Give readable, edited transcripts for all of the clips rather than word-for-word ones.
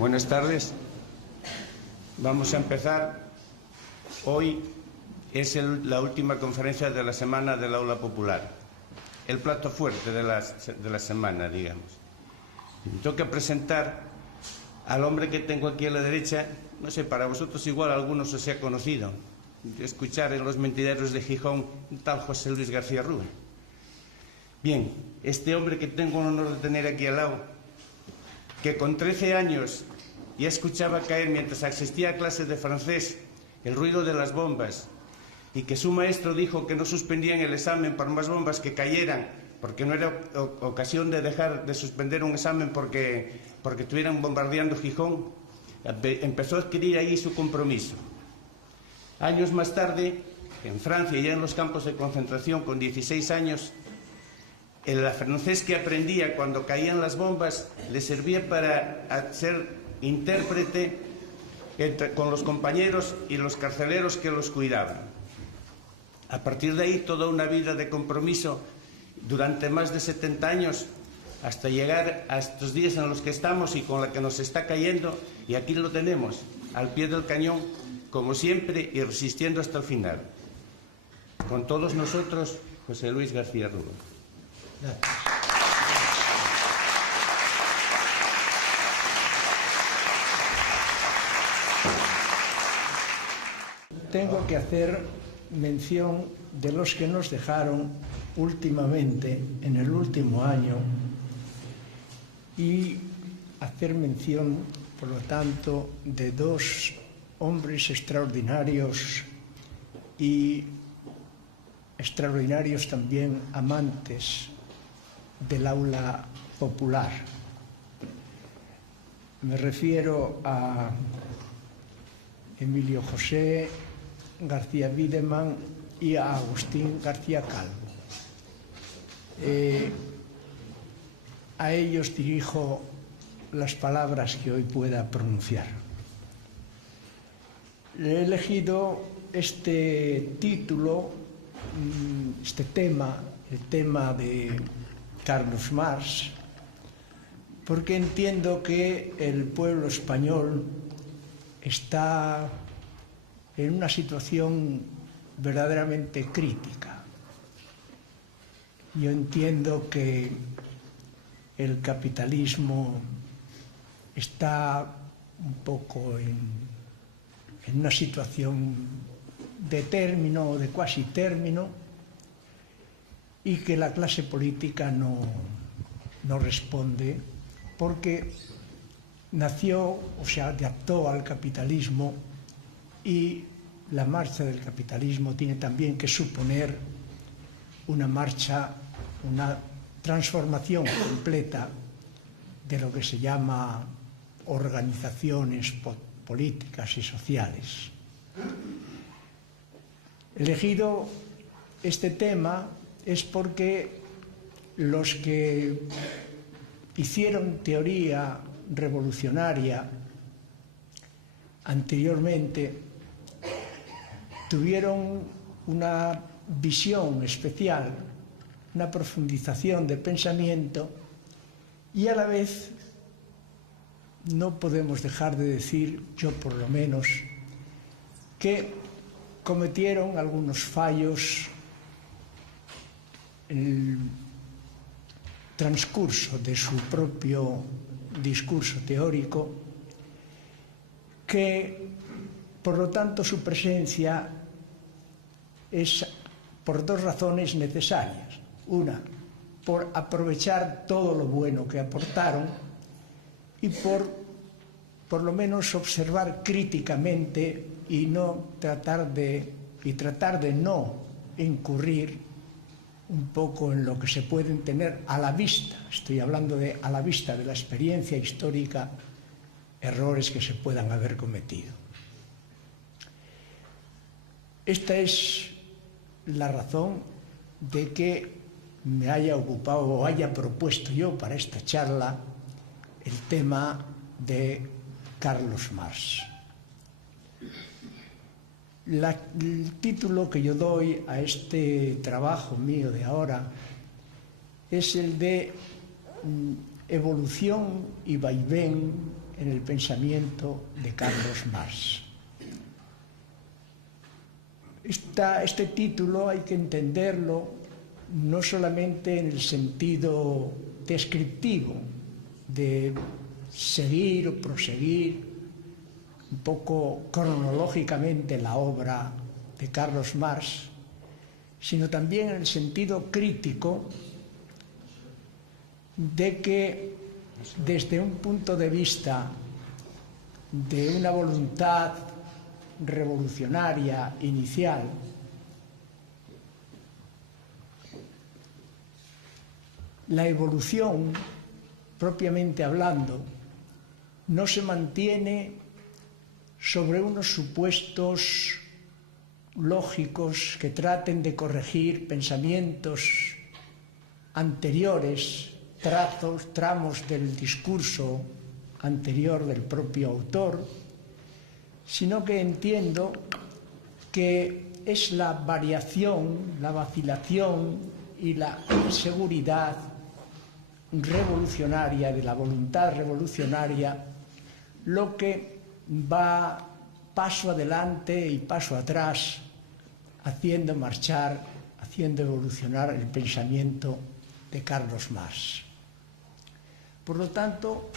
Buenas tardes. Vamos a empezar. Hoy es la última conferencia de la semana del Aula Popular. El plato fuerte de la semana, digamos. Me toca presentar al hombre que tengo aquí a la derecha. No sé, para vosotros igual algunos os ha conocido. Escuchar en los mentideros de Gijón un tal José Luis García Rúa. Bien, este hombre que tengo el honor de tener aquí al lado, que con 13 años ya escuchaba caer mientras asistía a clases de francés el ruido de las bombas, y que su maestro dijo que no suspendían el examen por más bombas que cayeran, porque no era ocasión de dejar de suspender un examen porque estuvieran bombardeando Gijón. Empezó a adquirir ahí su compromiso. Años más tarde, en Francia, ya en los campos de concentración, con 16 años, el francés que aprendía cuando caían las bombas le servía para ser intérprete con los compañeros y los carceleros que los cuidaban. A partir de ahí, toda una vida de compromiso durante más de 70 años, hasta llegar a estos días en los que estamos y con la que nos está cayendo, y aquí lo tenemos, al pie del cañón, como siempre, y resistiendo hasta el final. Con todos nosotros, José Luis García Rúa. Gracias. Tengo que hacer mención de los que nos dejaron últimamente, en el último año, y hacer mención, por lo tanto, de dos hombres extraordinarios y extraordinarios también amantes del aula popular. Me refiero a Emilio José García Wiedemann y a Agustín García Calvo. A ellos dirijo las palabras que hoy pueda pronunciar. He elegido este título, este tema, el tema de Carlos Marx, porque entiendo que el pueblo español está en una situación verdaderamente crítica. Yo entiendo que el capitalismo está un poco en una situación de término o de cuasi término, y que la clase política no responde porque nació o se adaptó al capitalismo, y la marcha del capitalismo tiene también que suponer una marcha, una transformación completa de lo que se llama organizaciones políticas y sociales. Elegido este tema es porque los que hicieron teoría revolucionaria anteriormente tuvieron una visión especial, una profundización de pensamiento, y a la vez no podemos dejar de decir, yo por lo menos, que cometieron algunos fallos en el transcurso de su propio discurso teórico, que por lo tanto su presencia es por dos razones necesarias. Una, por aprovechar todo lo bueno que aportaron, y por lo menos observar críticamente y tratar de no incurrir un poco en lo que se pueden tener a la vista, estoy hablando de a la vista de la experiencia histórica, errores que se puedan haber cometido. Esta es la razón de que me haya ocupado o haya propuesto yo para esta charla el tema de Carlos Marx. El título que yo doy a este trabajo mío de ahora es el de Evolución y vaivén en el pensamiento de Carlos Marx. Este título hay que entenderlo no solamente en el sentido descriptivo de seguir o proseguir un poco cronológicamente la obra de Carlos Marx, sino también en el sentido crítico de que desde un punto de vista de una voluntad revolucionaria inicial, la evolución, propiamente hablando, no se mantiene sobre unos supuestos lógicos que traten de corregir pensamientos anteriores, tramos del discurso anterior del propio autor, sino que entiendo que es la variación, la vacilación y la inseguridad revolucionaria, de la voluntad revolucionaria, lo que va paso adelante y paso atrás, haciendo marchar, haciendo evolucionar el pensamiento de Carlos Marx. Por lo tanto,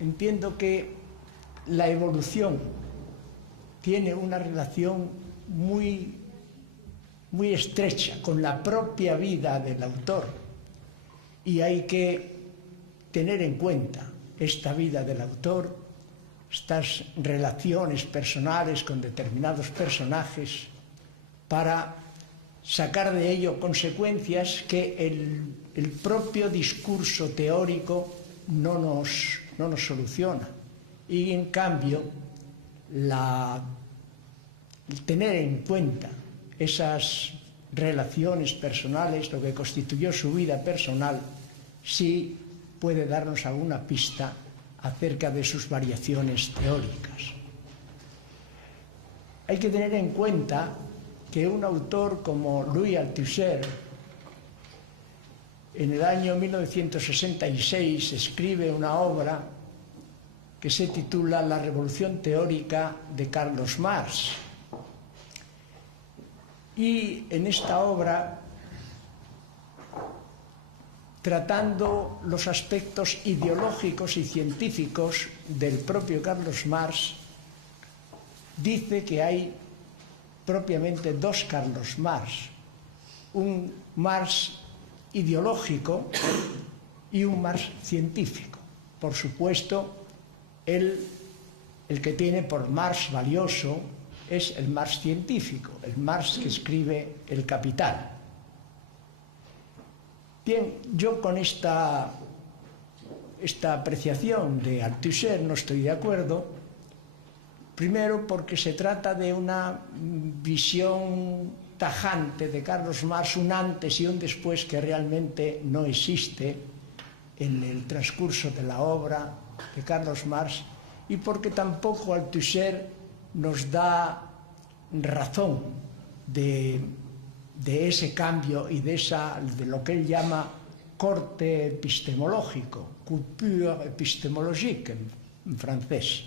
entiendo que la evolución tiene una relación muy estrecha con la propia vida del autor, y hay que tener en cuenta esta vida del autor, estas relaciones personales con determinados personajes, para sacar de ello consecuencias que el propio discurso teórico no nos soluciona. Y en cambio, tener en cuenta esas relaciones personales, lo que constituyó su vida personal, sí puede darnos alguna pista acerca de sus variaciones teóricas. Hay que tener en cuenta que un autor como Louis Althusser, en el año 1966, escribe una obra que se titula La Revolución Teórica de Carlos Marx. Y en esta obra, tratando los aspectos ideológicos y científicos del propio Carlos Marx, dice que hay propiamente dos Carlos Marx, un Marx ideológico y un Marx científico. Por supuesto, el que tiene por Marx valioso es el Marx científico, el Marx que escribe El Capital. Bien, yo con esta apreciación de Althusser no estoy de acuerdo. Primero, porque se trata de una visión tajante de Carlos Marx, un antes y un después que realmente no existe en el transcurso de la obra de Carlos Marx, y porque tampoco Althusser nos da razón de ese cambio y de lo que él llama corte epistemológico, coupure épistémologique en francés.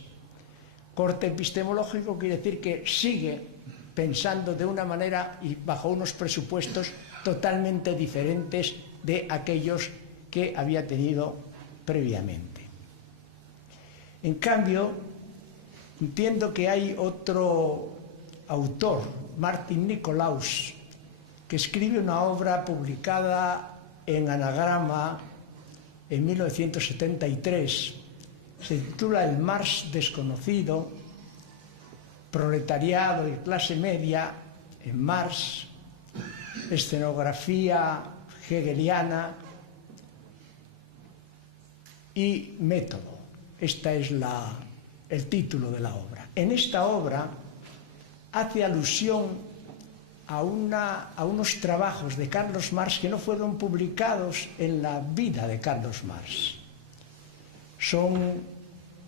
Corte epistemológico quiere decir que sigue pensando de una manera y bajo unos presupuestos totalmente diferentes de aquellos que había tenido previamente. En cambio, entiendo que hay otro autor, Martin Nicolaus, que escribe una obra publicada en Anagrama en 1973, se titula El Marx desconocido, proletariado y clase media en Marx, escenografía hegeliana y método. Este es el título de la obra. En esta obra hace alusión a unos trabajos de Carlos Marx que no fueron publicados en la vida de Carlos Marx. Son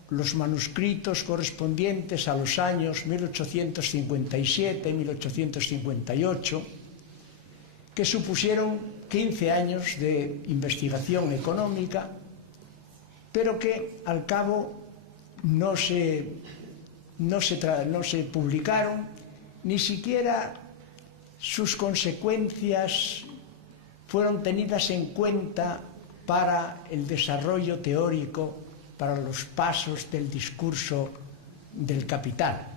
los manuscritos correspondientes a los años 1857-1858, que supusieron 15 años de investigación económica, pero que al cabo no se publicaron, ni siquiera sus consecuencias fueron tenidas en cuenta para el desarrollo teórico, para los pasos del discurso del capital.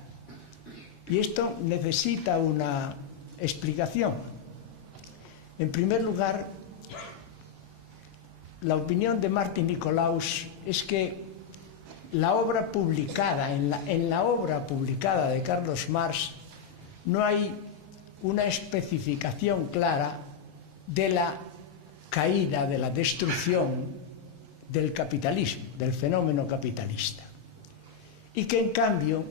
Y esto necesita una explicación. En primer lugar, la opinión de Martin Nicolaus es que la obra publicada, en la obra publicada de Carlos Marx, no hay una especificación clara de la caída, de la destrucción del capitalismo, del fenómeno capitalista. Y que en cambio,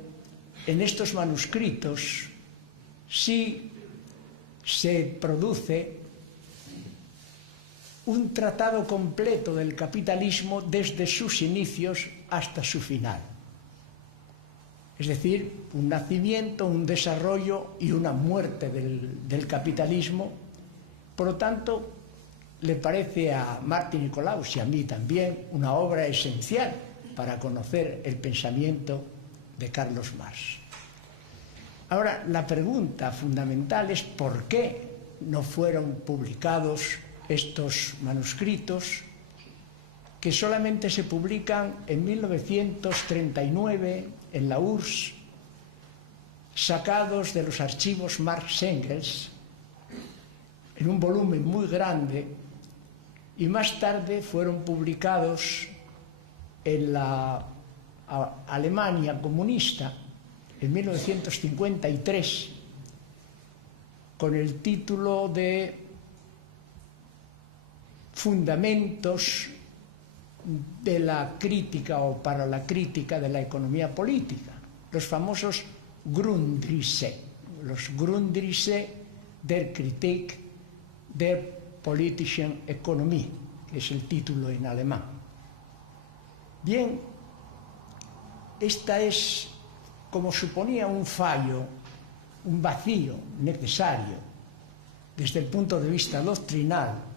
en estos manuscritos sí se produce un tratado completo del capitalismo desde sus inicios hasta su final. Es decir, un nacimiento, un desarrollo y una muerte del capitalismo. Por lo tanto, le parece a Martin Nicolaus y a mí también una obra esencial para conocer el pensamiento de Carlos Marx. Ahora, la pregunta fundamental es ¿por qué no fueron publicados estos manuscritos, que solamente se publican en 1939 en la URSS, sacados de los archivos Marx-Engels, en un volumen muy grande, y más tarde fueron publicados en la Alemania comunista en 1953 con el título de Fundamentos de la crítica o para la crítica de la economía política, los famosos Grundrisse, los Grundrisse der Kritik der politischen Ökonomie, que es el título en alemán. Bien, esta es, como suponía, un fallo, un vacío necesario desde el punto de vista doctrinal.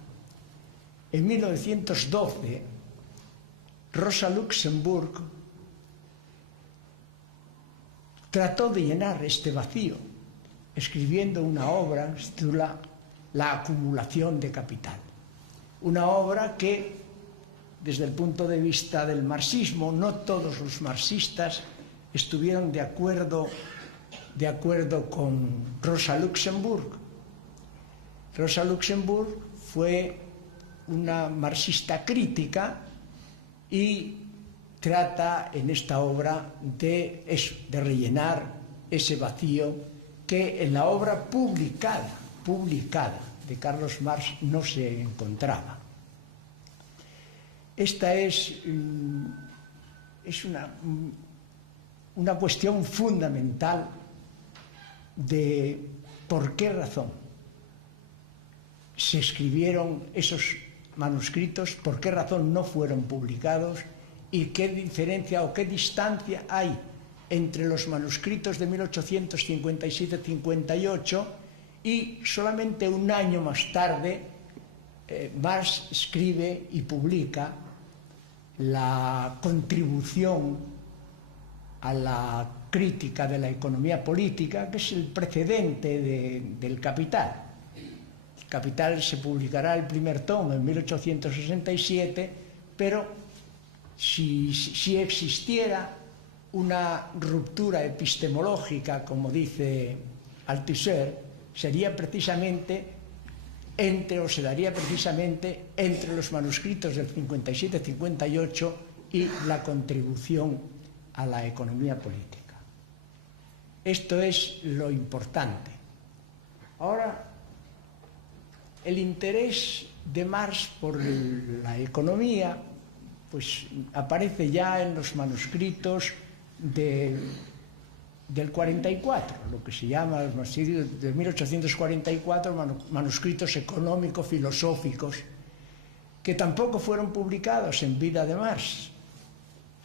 En 1912, Rosa Luxemburg trató de llenar este vacío escribiendo una obra que se titula La acumulación de capital. Una obra que, desde el punto de vista del marxismo, no todos los marxistas estuvieron de acuerdo con Rosa Luxemburg. Rosa Luxemburg fue una marxista crítica y trata en esta obra de rellenar ese vacío que en la obra publicada de Carlos Marx no se encontraba. Esta es una cuestión fundamental de por qué razón se escribieron esos manuscritos, por qué razón no fueron publicados y qué diferencia o qué distancia hay entre los manuscritos de 1857-58 y solamente un año más tarde Marx escribe y publica la contribución a la crítica de la economía política, que es el precedente del Capital. El Capital se publicará el primer tomo en 1867, pero si existiera una ruptura epistemológica, como dice Althusser, se daría precisamente entre los manuscritos del 57-58 y la contribución a la economía política. Esto es lo importante. Ahora, el interés de Marx por la economía pues aparece ya en los manuscritos del 44, lo que se llama de 1844 manuscritos económico-filosóficos, que tampoco fueron publicados en vida de Marx.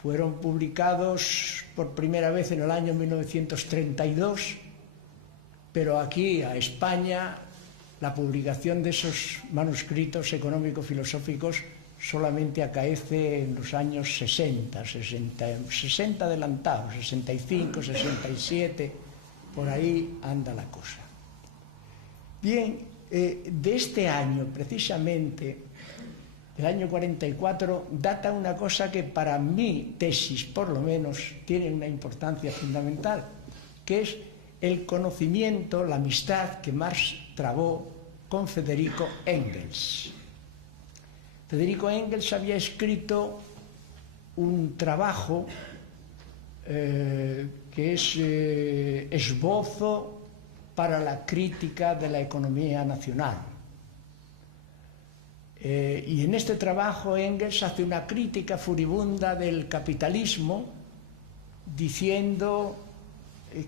Fueron publicados por primera vez en el año 1932, pero aquí, a España, la publicación de esos manuscritos económico-filosóficos solamente acaece en los años 60 adelantados, 65, 67, por ahí anda la cosa. Bien, de este año, precisamente, del año 44, data una cosa que para mi tesis, por lo menos, tiene una importancia fundamental, que es el conocimiento, la amistad que Marx trabó con Federico Engels. Federico Engels había escrito un trabajo que es esbozo para la crítica de la economía nacional. Y en este trabajo Engels hace una crítica furibunda del capitalismo, diciendo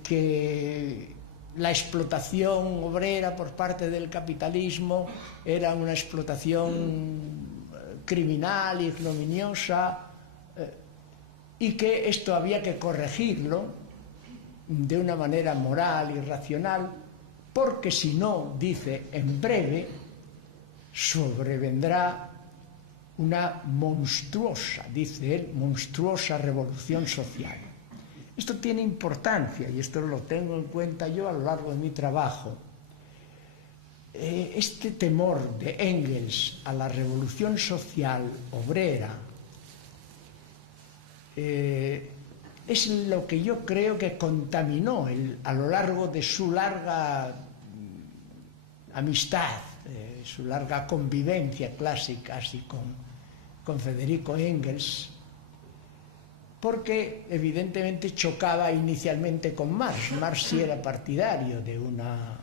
que la explotación obrera por parte del capitalismo era una explotación criminal, ignominiosa, y que esto había que corregirlo de una manera moral y racional, porque si no, dice, en breve sobrevendrá una monstruosa, dice él, monstruosa revolución social. Esto tiene importancia, y esto lo tengo en cuenta yo a lo largo de mi trabajo. Este temor de Engels a la revolución social obrera es lo que yo creo que contaminó a lo largo de su larga amistad, su larga convivencia clásica así con Federico Engels, porque evidentemente chocaba inicialmente con Marx. Marx sí era partidario de una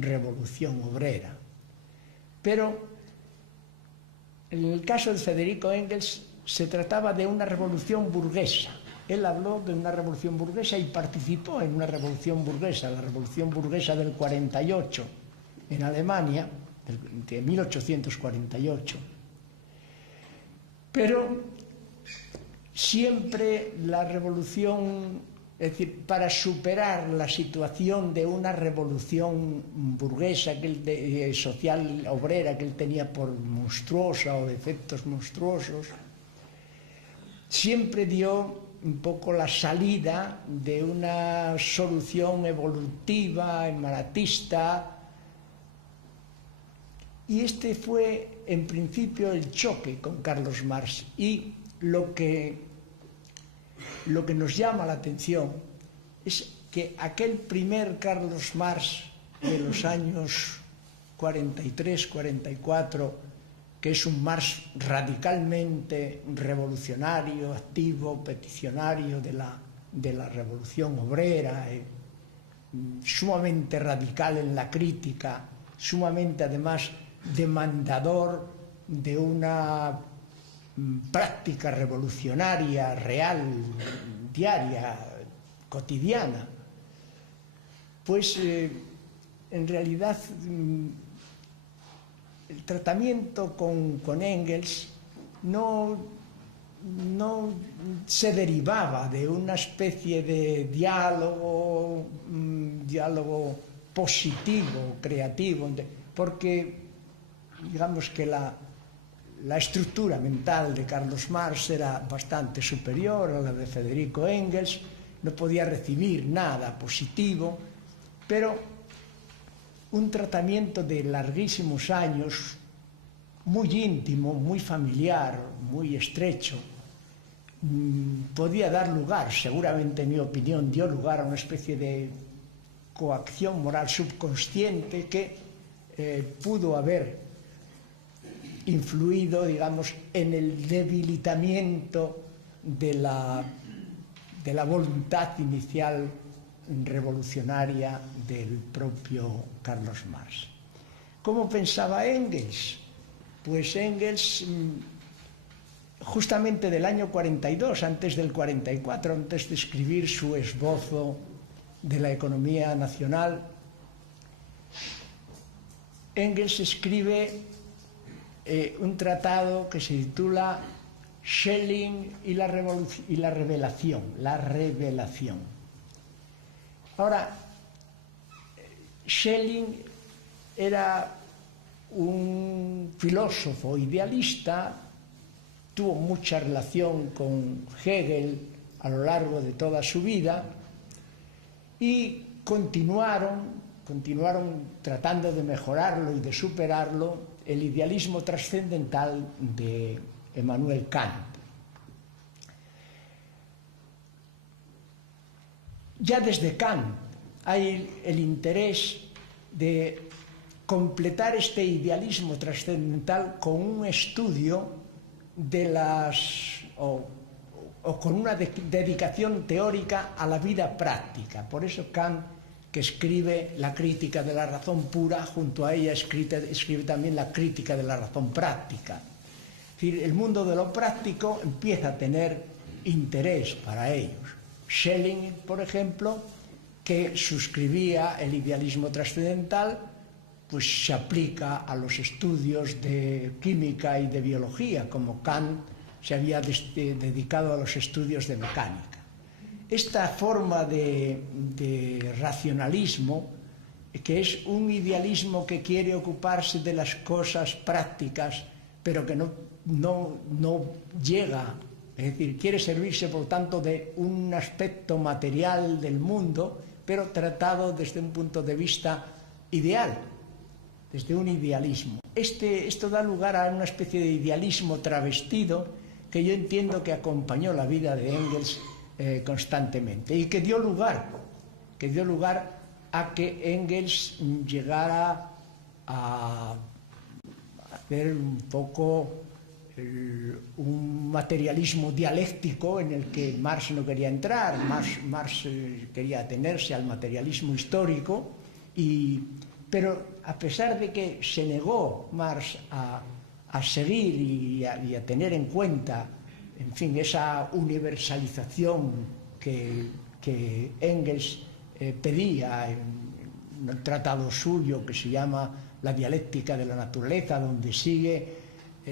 revolución obrera. Pero en el caso de Federico Engels se trataba de una revolución burguesa. Él habló de una revolución burguesa y participó en una revolución burguesa, la revolución burguesa del 48 en Alemania, de 1848. Pero siempre la revolución, es decir, para superar la situación de una revolución burguesa, social, obrera, que él tenía por monstruosa o de efectos monstruosos, siempre dio un poco la salida de una solución evolutiva, emanatista, y este fue en principio el choque con Carlos Marx. Y lo que nos llama la atención es que aquel primer Carlos Marx de los años 43, 44, que es un Marx radicalmente revolucionario, activo, peticionario de la revolución obrera, sumamente radical en la crítica, sumamente además demandador de una práctica revolucionaria, real, diaria, cotidiana, pues en realidad el tratamiento con Engels no se derivaba de una especie de diálogo positivo, creativo, porque digamos que la estructura mental de Carlos Marx era bastante superior a la de Federico Engels, no podía recibir nada positivo, pero un tratamiento de larguísimos años, muy íntimo, muy familiar, muy estrecho, podía dar lugar, seguramente en mi opinión, dio lugar a una especie de coacción moral subconsciente que pudo haber influido, digamos, en el debilitamiento de la voluntad inicial revolucionaria del propio Carlos Marx. ¿Cómo pensaba Engels? Pues Engels, justamente del año 42, antes del 44, antes de escribir su esbozo de la economía nacional, Engels escribe un tratado que se titula Schelling y la revelación. Ahora, Schelling era un filósofo idealista, tuvo mucha relación con Hegel a lo largo de toda su vida y continuaron tratando de mejorarlo y de superarlo el idealismo trascendental de Immanuel Kant. Ya desde Kant hay el interés de completar este idealismo trascendental con un estudio de o con una dedicación teórica a la vida práctica. Por eso Kant, que escribe la crítica de la razón pura, junto a ella escribe también la crítica de la razón práctica. Es decir, el mundo de lo práctico empieza a tener interés para ellos. Schelling, por ejemplo, que suscribía el idealismo trascendental, pues se aplica a los estudios de química y de biología, como Kant se había dedicado a los estudios de mecánica. Esta forma de racionalismo, que es un idealismo que quiere ocuparse de las cosas prácticas, pero que no llega, es decir, quiere servirse, por tanto, de un aspecto material del mundo, pero tratado desde un punto de vista ideal, desde un idealismo. Esto da lugar a una especie de idealismo travestido que yo entiendo que acompañó la vida de Engels constantemente y que dio lugar a que Engels llegara a hacer un poco un materialismo dialéctico en el que Marx no quería entrar. Marx quería atenerse al materialismo histórico, pero a pesar de que se negó Marx a seguir y a tener en cuenta, en fin, esa universalización que Engels pedía en un tratado suyo que se llama La dialéctica de la naturaleza, donde sigue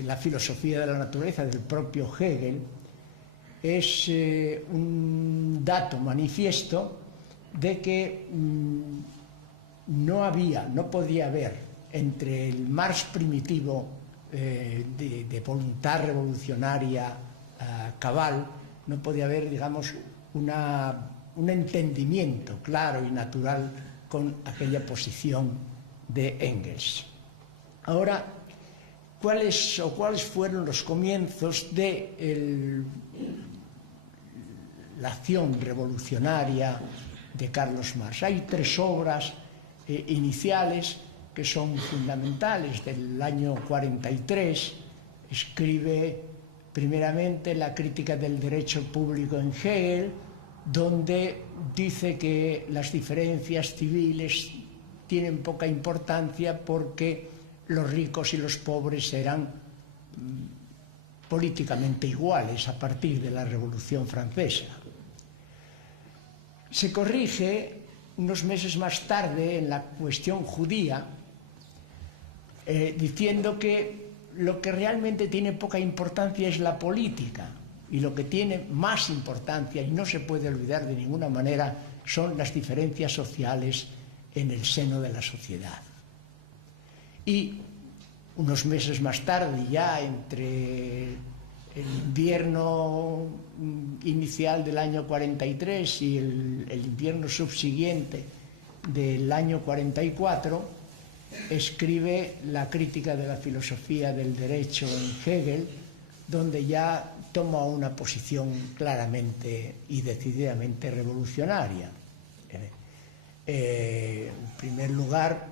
la filosofía de la naturaleza del propio Hegel, es un dato manifiesto de que no podía haber entre el Marx primitivo de voluntad revolucionaria cabal, no podía haber, digamos, un entendimiento claro y natural con aquella posición de Engels. Ahora, ¿cuáles fueron los comienzos de la acción revolucionaria de Carlos Marx? Hay tres obras iniciales que son fundamentales. Del año 43 escribe primeramente la crítica del derecho público en Hegel, donde dice que las diferencias civiles tienen poca importancia porque los ricos y los pobres eran políticamente iguales a partir de la Revolución Francesa. Se corrige unos meses más tarde en la cuestión judía, diciendo que lo que realmente tiene poca importancia es la política, y lo que tiene más importancia, y no se puede olvidar de ninguna manera, son las diferencias sociales en el seno de la sociedad. Y unos meses más tarde, ya entre el invierno inicial del año 43 y el invierno subsiguiente del año 44, escribe la crítica de la filosofía del derecho en Hegel, donde ya toma una posición claramente y decididamente revolucionaria. En primer lugar,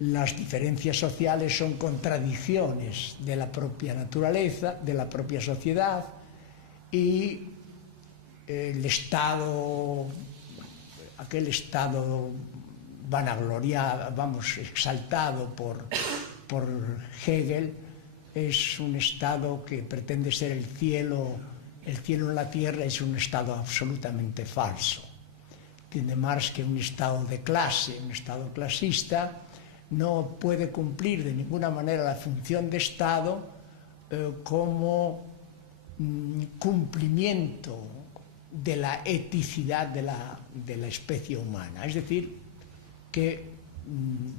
las diferencias sociales son contradicciones de la propia naturaleza, de la propia sociedad, y el Estado, aquel Estado vanagloriado, exaltado por Hegel, es un Estado que pretende ser el cielo en la tierra, es un Estado absolutamente falso. Entiende Marx que un Estado de clase, un Estado clasista, no puede cumplir de ninguna manera la función de Estado como cumplimiento de la eticidad de la especie humana. Es decir, que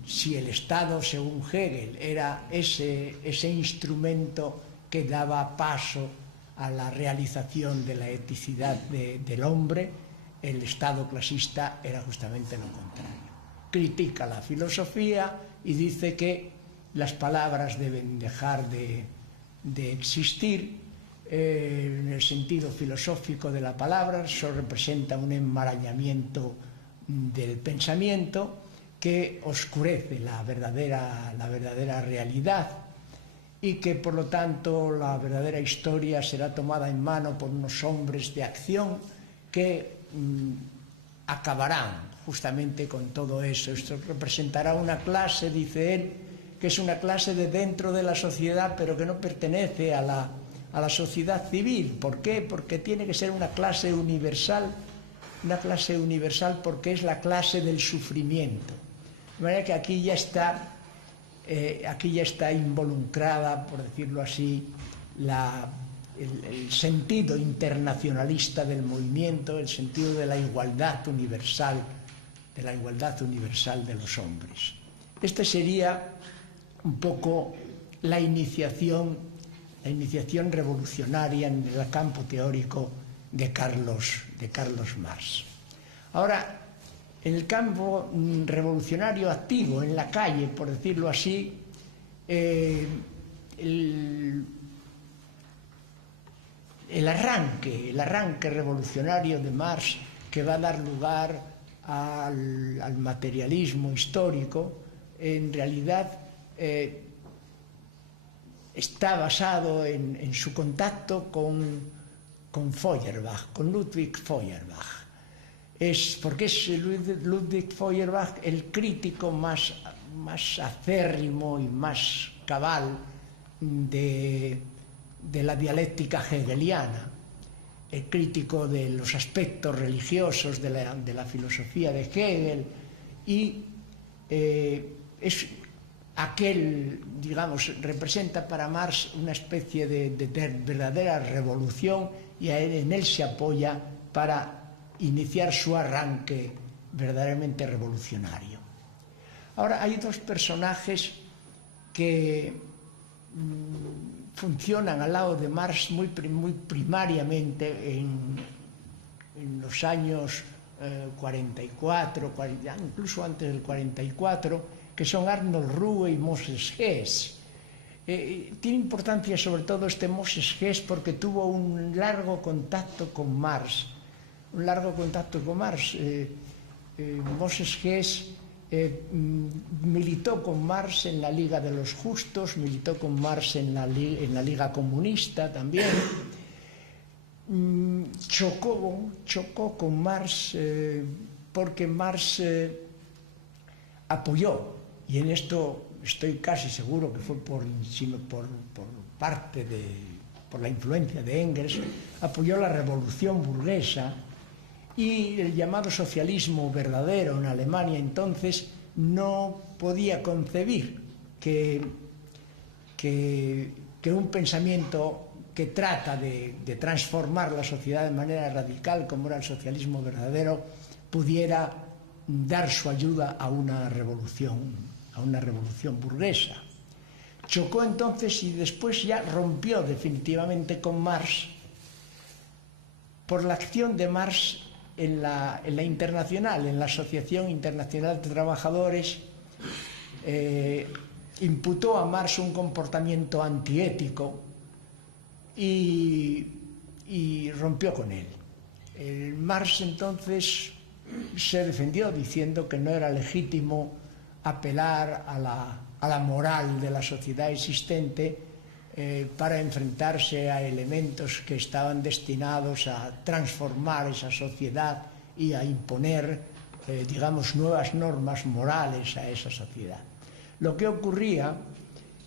si el Estado, según Hegel, era ese instrumento que daba paso a la realización de la eticidad del hombre, el Estado clasista era justamente lo contrario. Critica la filosofía y dice que las palabras deben dejar de existir en el sentido filosófico de la palabra. Eso representa un enmarañamiento del pensamiento que oscurece la verdadera realidad, y que por lo tanto la verdadera historia será tomada en mano por unos hombres de acción que acabarán justamente con todo eso. Esto representará una clase, dice él, que es una clase de dentro de la sociedad, pero que no pertenece a la sociedad civil. ¿Por qué? Porque tiene que ser una clase universal porque es la clase del sufrimiento. De manera que aquí ya está involucrada, por decirlo así, el sentido internacionalista del movimiento, el sentido de la igualdad universal de los hombres. Esta sería un poco la iniciación revolucionaria en el campo teórico de Carlos Marx. Ahora, en el campo revolucionario activo, en la calle, por decirlo así, el arranque revolucionario de Marx, que va a dar lugar al materialismo histórico, en realidad está basado en su contacto con Feuerbach, con Ludwig Feuerbach. Porque es Ludwig Feuerbach el crítico más acérrimo y más cabal de la dialéctica hegeliana, el crítico de los aspectos religiosos de la filosofía de Hegel, y es aquel, digamos, representa para Marx una especie de verdadera revolución, y en él se apoya para iniciar su arranque verdaderamente revolucionario. Ahora, hay dos personajes que funcionan al lado de Marx muy primariamente en los años 44, incluso antes del 44, que son Arnold Ruhe y Moses Hess. Tiene importancia sobre todo este Moses Hess porque tuvo un largo contacto con Marx. Moses Hess militó con Marx en la Liga de los Justos, militó con Marx en la Liga Comunista también. Chocó con Marx porque Marx apoyó, y en esto estoy casi seguro que fue por la influencia de Engels, apoyó la revolución burguesa, y el llamado socialismo verdadero en Alemania entonces no podía concebir que un pensamiento que trata de transformar la sociedad de manera radical, como era el socialismo verdadero, pudiera dar su ayuda a una revolución burguesa. Chocó entonces y después ya rompió definitivamente con Marx por la acción de Marx en la Internacional, en la Asociación Internacional de Trabajadores. Imputó a Marx un comportamiento antiético y rompió con él. Marx entonces se defendió diciendo que no era legítimo apelar a la moral de la sociedad existente para enfrentarse a elementos que estaban destinados a transformar esa sociedad y a imponer, digamos, nuevas normas morales a esa sociedad. Lo que ocurría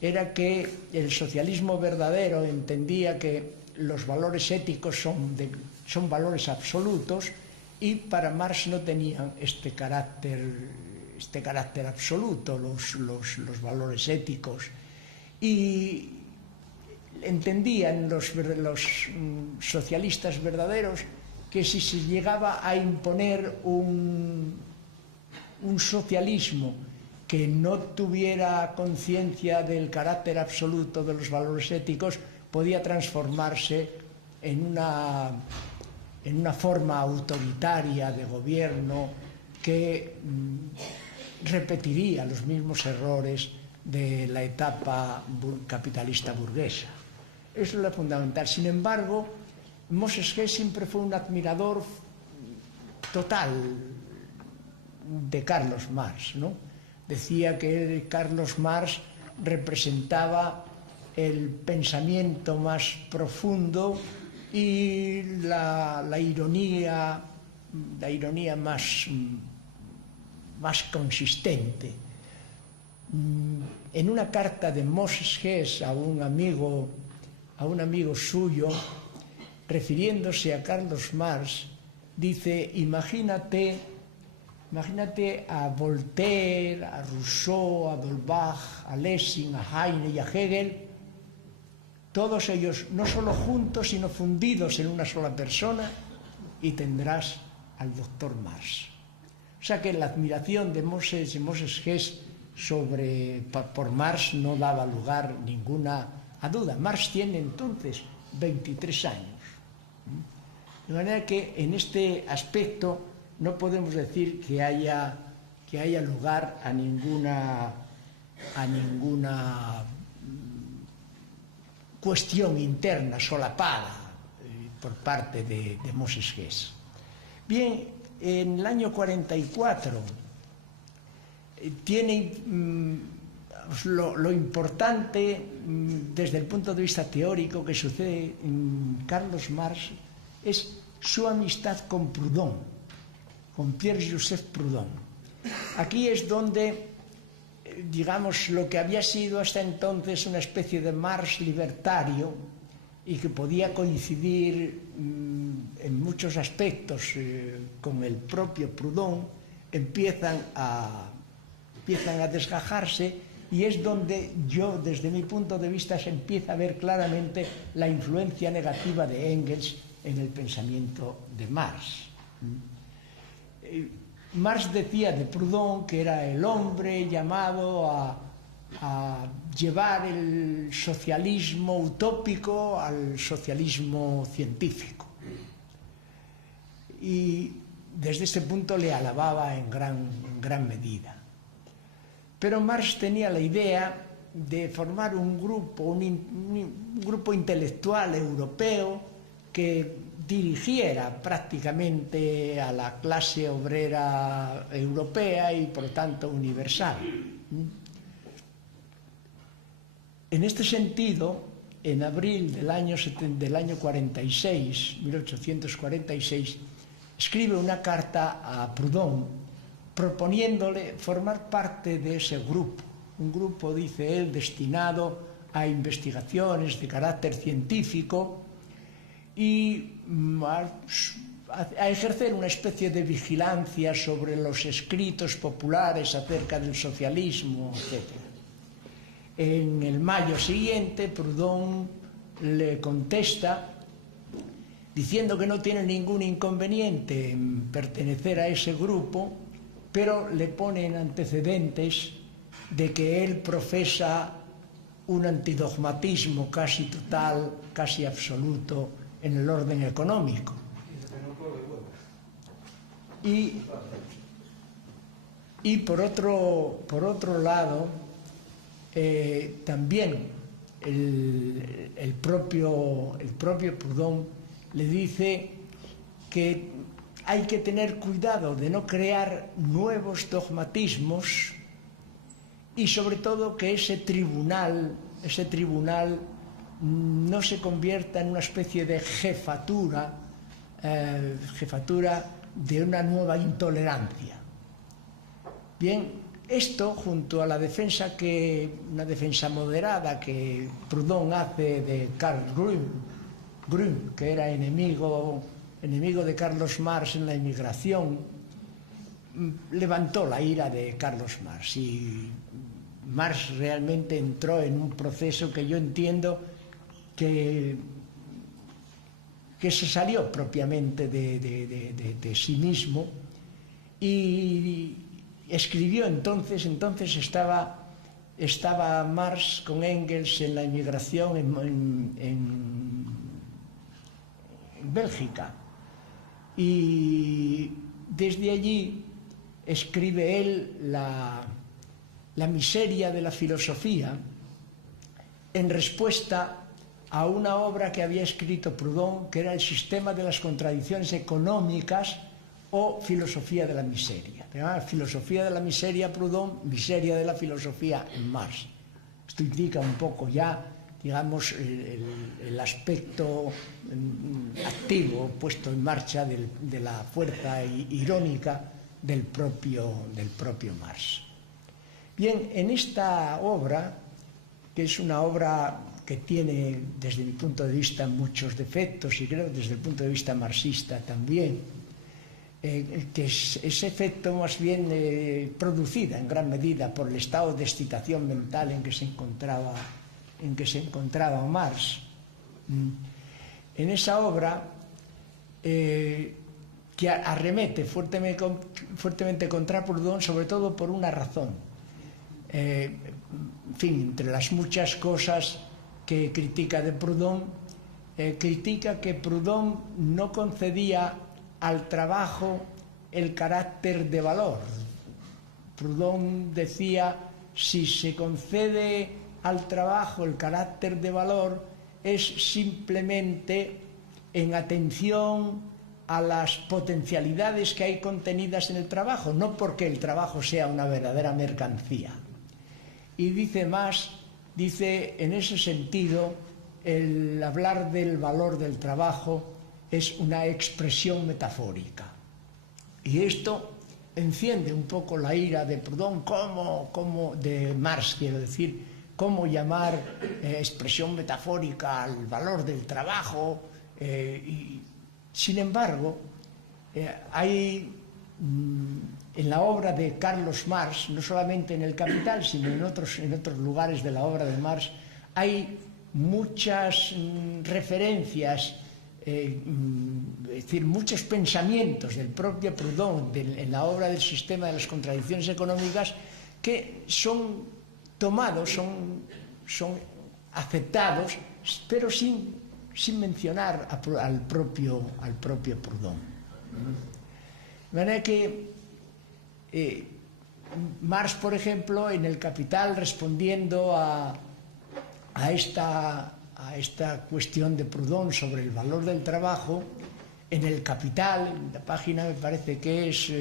era que el socialismo verdadero entendía que los valores éticos son valores absolutos, y para Marx no tenían este carácter absoluto los valores éticos, y entendían los socialistas verdaderos que si se llegaba a imponer un socialismo que no tuviera conciencia del carácter absoluto de los valores éticos podía transformarse en una forma autoritaria de gobierno que repetiría los mismos errores de la etapa capitalista burguesa. Eso es lo fundamental. Sin embargo, Moses Hess siempre fue un admirador total de Carlos Marx, ¿no? Decía que Carlos Marx representaba el pensamiento más profundo y la ironía más consistente. En una carta de Moses Hess a un amigo suyo, refiriéndose a Carlos Marx, dice: imagínate a Voltaire, a Rousseau, a Dolbach, a Lessing, a Heine y a Hegel, todos ellos no solo juntos, sino fundidos en una sola persona, y tendrás al doctor Marx. O sea que la admiración de Moses Hess por Marx no daba lugar ninguna a duda. Marx tiene entonces 23 años. De manera que en este aspecto no podemos decir que haya lugar a ninguna cuestión interna solapada por parte de Moses Hess. Bien, en el año 44 tiene lo importante desde el punto de vista teórico que sucede en Carlos Marx es su amistad con Proudhon, con Pierre-Joseph Proudhon. Aquí es donde, digamos, lo que había sido hasta entonces una especie de Marx libertario y que podía coincidir en muchos aspectos con el propio Proudhon, empiezan a desgajarse, y es donde yo, desde mi punto de vista, se empieza a ver claramente la influencia negativa de Engels en el pensamiento de Marx. Marx decía de Proudhon que era el hombre llamado a llevar el socialismo utópico al socialismo científico. Y desde ese punto le alababa en gran medida. Pero Marx tenía la idea de formar un grupo intelectual europeo que dirigiera prácticamente a la clase obrera europea y, por lo tanto, universal. En este sentido, en abril del año 1846, escribe una carta a Proudhon proponiéndole formar parte de ese grupo, un grupo, dice él, destinado a investigaciones de carácter científico y a ejercer una especie de vigilancia sobre los escritos populares acerca del socialismo, etc. En el mayo siguiente, Proudhon le contesta diciendo que no tiene ningún inconveniente en pertenecer a ese grupo, pero le pone en antecedentes de que él profesa un antidogmatismo casi total, casi absoluto en el orden económico. Y por otro lado, también el propio Proudhon le dice que hay que tener cuidado de no crear nuevos dogmatismos y, sobre todo, que ese tribunal no se convierta en una especie de jefatura de una nueva intolerancia. Bien, esto, junto a una defensa moderada que Proudhon hace de Karl Grün, que era enemigo de Carlos Marx en la emigración, levantó la ira de Carlos Marx, y Marx realmente entró en un proceso que yo entiendo que se salió propiamente de sí mismo y escribió entonces estaba Marx con Engels en la emigración en Bélgica, y desde allí escribe él la miseria de la filosofía en respuesta a una obra que había escrito Proudhon, que era el sistema de las contradicciones económicas o filosofía de la miseria. Filosofía de la miseria Proudhon, miseria de la filosofía en Marx. Esto indica un poco ya, digamos, el aspecto activo puesto en marcha de la fuerza irónica del propio Marx. Bien, en esta obra, que es una obra que tiene, desde mi punto de vista, muchos defectos, y creo desde el punto de vista marxista también, que es efecto más bien producida en gran medida por el estado de excitación mental en que se encontraba Marx. En esa obra, que arremete fuertemente contra Proudhon, sobre todo por una razón. En fin, entre las muchas cosas que critica de Proudhon, critica que Proudhon no concedía al trabajo el carácter de valor. Proudhon decía, si se concede al trabajo el carácter de valor, es simplemente en atención a las potencialidades que hay contenidas en el trabajo, no porque el trabajo sea una verdadera mercancía. Y dice más, dice en ese sentido, el hablar del valor del trabajo es una expresión metafórica. Y esto enciende un poco la ira de Proudhon, de Marx, quiero decir, cómo llamar expresión metafórica al valor del trabajo. Sin embargo, hay en la obra de Carlos Marx, no solamente en El Capital, sino en otros lugares de la obra de Marx, hay muchas referencias, es decir, muchos pensamientos del propio Proudhon en la obra del sistema de las contradicciones económicas que son tomados, son aceptados, pero sin mencionar al propio Proudhon. De manera que Marx, por ejemplo, en El Capital, respondiendo a esta cuestión de Proudhon sobre el valor del trabajo, en El Capital, en la página me parece que es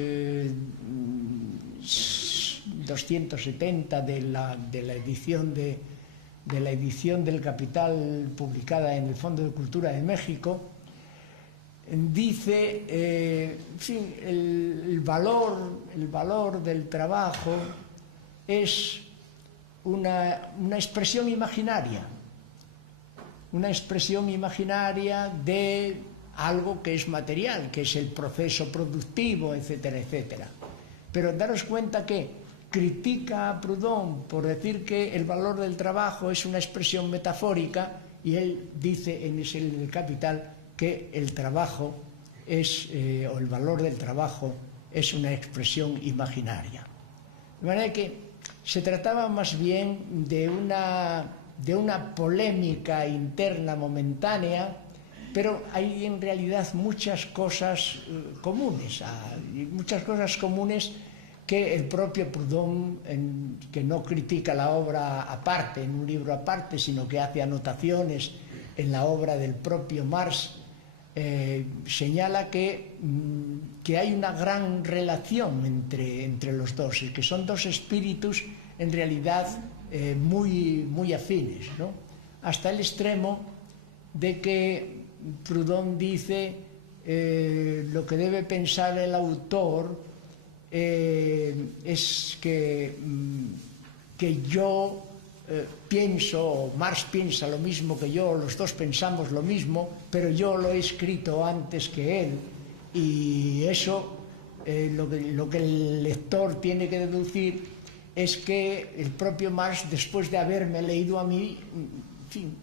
270 de la edición del Capital publicada en el Fondo de Cultura de México, dice, el valor del trabajo es una expresión imaginaria de algo que es material, que es el proceso productivo, etcétera, etcétera. Pero daros cuenta que critica a Proudhon por decir que el valor del trabajo es una expresión metafórica, y él dice en el Capital que el trabajo o el valor del trabajo es una expresión imaginaria. De manera que se trataba más bien de una polémica interna momentánea, pero hay en realidad muchas cosas comunes, que el propio Proudhon, que no critica la obra aparte, en un libro aparte, sino que hace anotaciones en la obra del propio Marx, señala que hay una gran relación entre los dos, y que son dos espíritus en realidad muy afines, ¿no? Hasta el extremo de que Proudhon dice lo que debe pensar el autor es que yo pienso, Marx piensa lo mismo que yo, los dos pensamos lo mismo, pero yo lo he escrito antes que él, y eso lo que el lector tiene que deducir es que el propio Marx, después de haberme leído a mí, en fin,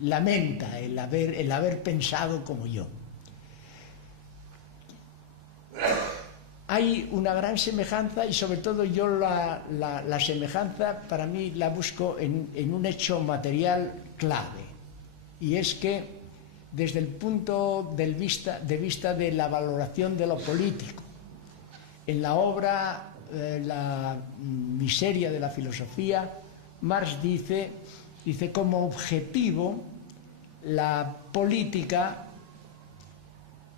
lamenta el haber pensado como yo. hay una gran semejanza y sobre todo yo la semejanza para mí la busco en un hecho material clave, y es que desde el punto de vista de la valoración de lo político, en la obra La miseria de la filosofía, Marx dice como objetivo la política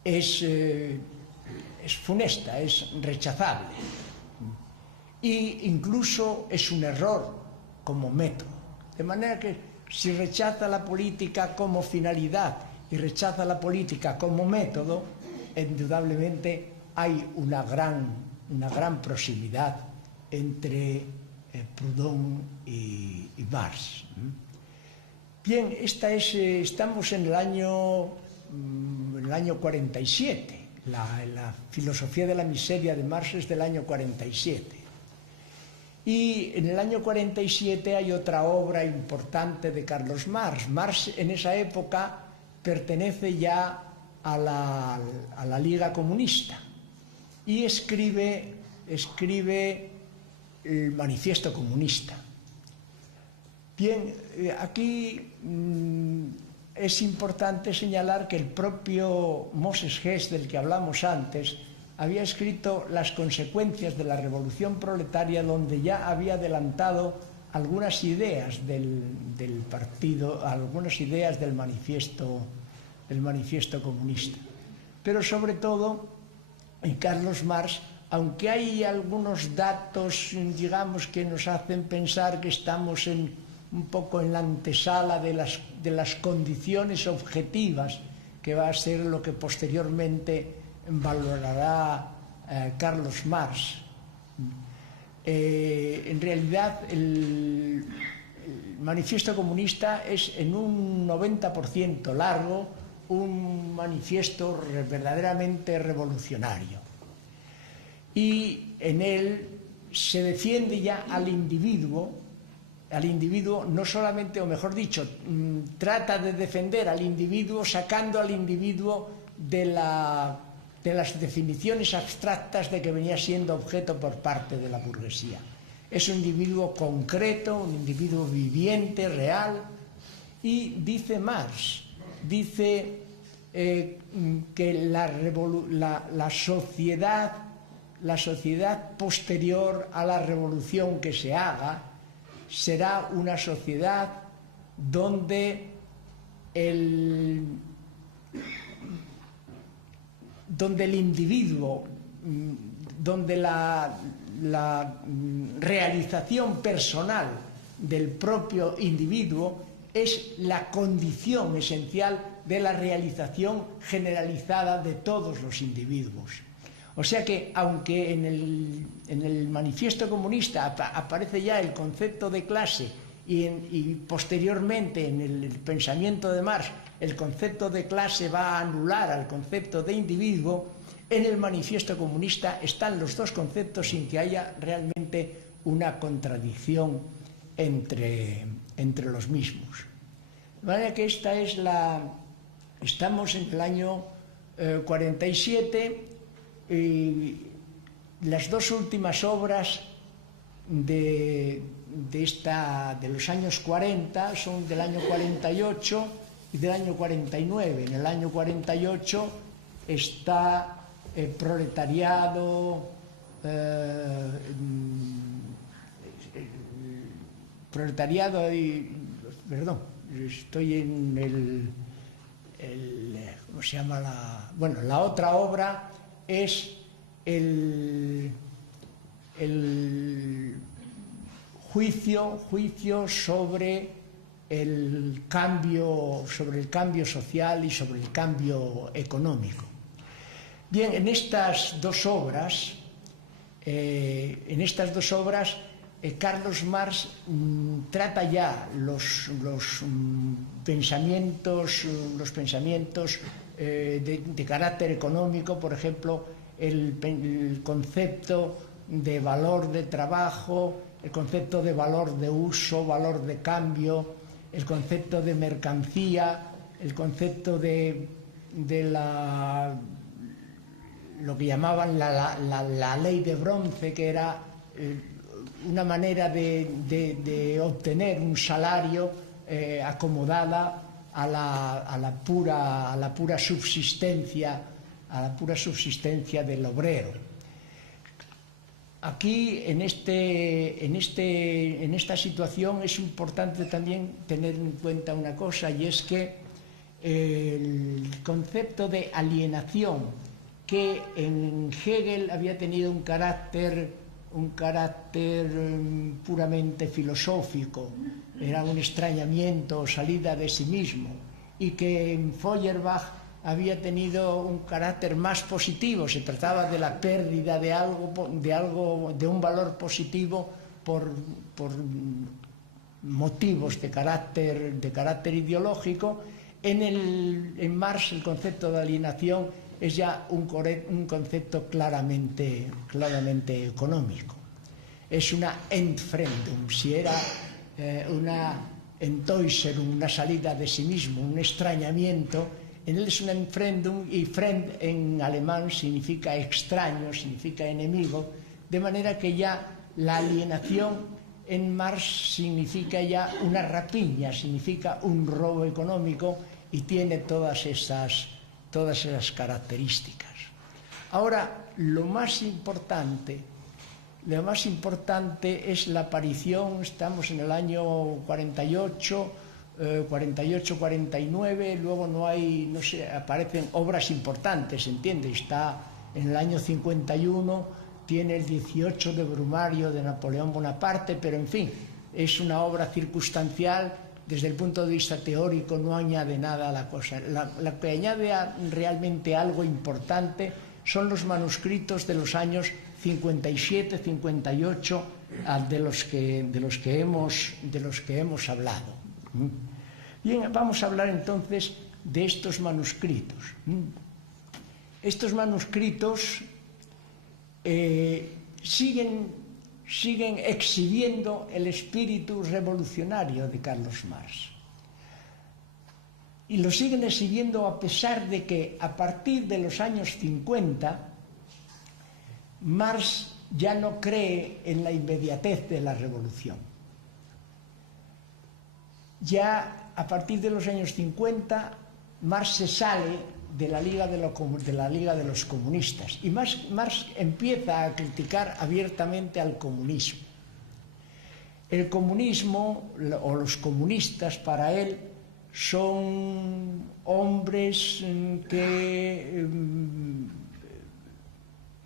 es funesta, es rechazable, e incluso es un error como método. De manera que si rechaza la política como finalidad y rechaza la política como método, indudablemente hay una gran proximidad entre Proudhon y Marx. Bien, estamos en el año 47. La filosofía de la miseria de Marx es del año 47. Y en el año 47 hay otra obra importante de Carlos Marx. Marx en esa época pertenece ya a la Liga Comunista y escribe el Manifiesto Comunista. Bien, aquí es importante señalar que el propio Moses Hess, del que hablamos antes, había escrito Las consecuencias de la revolución proletaria, donde ya había adelantado algunas ideas del partido, algunas ideas del manifiesto comunista. Pero sobre todo, en Carlos Marx, aunque hay algunos datos, digamos, que nos hacen pensar que estamos un poco en la antesala de las condiciones objetivas, que va a ser lo que posteriormente valorará Carlos Marx. En realidad el manifiesto comunista es en un 90% largo un manifiesto verdaderamente revolucionario, y en él se defiende ya al individuo no solamente, o mejor dicho, trata de defender al individuo sacando al individuo de las definiciones abstractas de que venía siendo objeto por parte de la burguesía. Es un individuo concreto, un individuo viviente, real, y dice Marx, que la sociedad posterior a la revolución que se haga será una sociedad donde el individuo, donde la realización personal del propio individuo es la condición esencial de la realización generalizada de todos los individuos. O sea que, aunque en el manifiesto comunista aparece ya el concepto de clase y posteriormente en el pensamiento de Marx el concepto de clase va a anular al concepto de individuo, en el manifiesto comunista están los dos conceptos sin que haya realmente una contradicción entre los mismos. De manera que estamos en el año 47, y las dos últimas obras de los años 40 son del año 48 y del año 49. En el año 48 está Proletariado, perdón, estoy en ¿cómo se llama? La otra obra es el juicio sobre el cambio social y sobre el cambio económico. Bien, en estas dos obras Carlos Marx trata ya los pensamientos de carácter económico, por ejemplo, el concepto de valor de trabajo, el concepto de valor de uso, valor de cambio, el concepto de mercancía, el concepto de lo que llamaban la ley de bronce, que era una manera de obtener un salario acomodada a la pura subsistencia del obrero. Aquí, en esta situación, es importante también tener en cuenta una cosa, y es que el concepto de alienación, que en Hegel había tenido un carácter puramente filosófico, era un extrañamiento, salida de sí mismo, y que en Feuerbach había tenido un carácter más positivo, se trataba de la pérdida de un valor positivo por motivos de carácter ideológico. En Marx el concepto de alienación es ya un concepto claramente económico. Es una Entfremdung, si era una Entäuserung, una salida de sí mismo, un extrañamiento. En él es una Entfremdung, y Fremd en alemán significa extraño, significa enemigo, de manera que ya la alienación en Marx significa ya una rapiña, significa un robo económico, y tiene todas esas características. Ahora, lo más importante es la aparición, estamos en el año 48-49, luego aparecen obras importantes, ¿entiende? Está en el año 51, tiene el 18 de Brumario de Napoleón Bonaparte, pero en fin, es una obra circunstancial. Desde el punto de vista teórico no añade nada a la cosa. La que añade realmente algo importante son los manuscritos de los años 57-58 de los que hemos hablado. Bien, vamos a hablar entonces de estos manuscritos. Estos manuscritos siguen exhibiendo el espíritu revolucionario de Carlos Marx. Y lo siguen exhibiendo a pesar de que a partir de los años 50 Marx ya no cree en la inmediatez de la revolución. Ya a partir de los años 50 Marx se sale de la Liga de los Comunistas, y Marx empieza a criticar abiertamente al comunismo. El comunismo, o los comunistas, para él son hombres que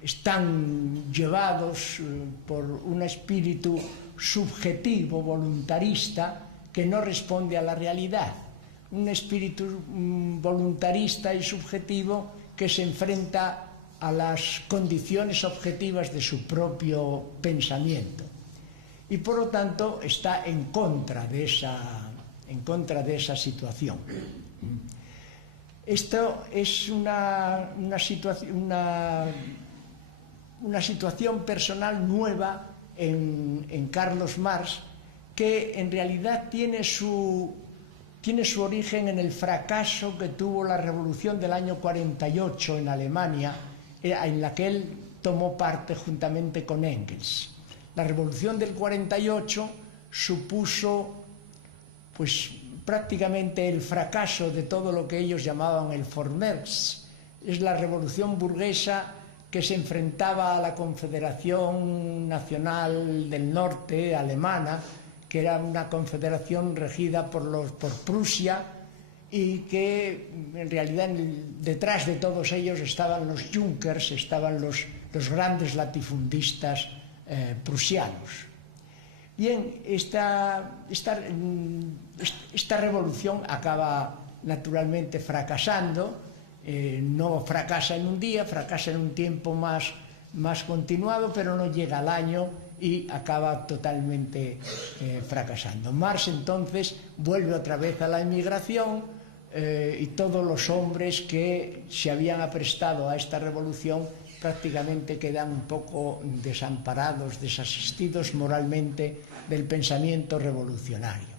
están llevados por un espíritu subjetivo, voluntarista, que no responde a la realidad. Un espíritu voluntarista y subjetivo que se enfrenta a las condiciones objetivas de su propio pensamiento, y por lo tanto está en contra de esa situación. Esto es una situación personal nueva en Carlos Marx, que en realidad tiene su origen en el fracaso que tuvo la revolución del año 48 en Alemania, en la que él tomó parte juntamente con Engels. La revolución del 48 supuso pues prácticamente el fracaso de todo lo que ellos llamaban el Vormärz. Es la revolución burguesa que se enfrentaba a la Confederación Nacional del Norte alemana, que era una confederación regida por Prusia, y que en realidad detrás de todos ellos estaban los Junkers, estaban los grandes latifundistas prusianos. Bien, esta revolución acaba naturalmente fracasando. No fracasa en un día, fracasa en un tiempo más continuado, pero no llega al año y acaba totalmente fracasando. Marx entonces vuelve otra vez a la emigración, y todos los hombres que se habían aprestado a esta revolución prácticamente quedan un poco desamparados, desasistidos moralmente del pensamiento revolucionario.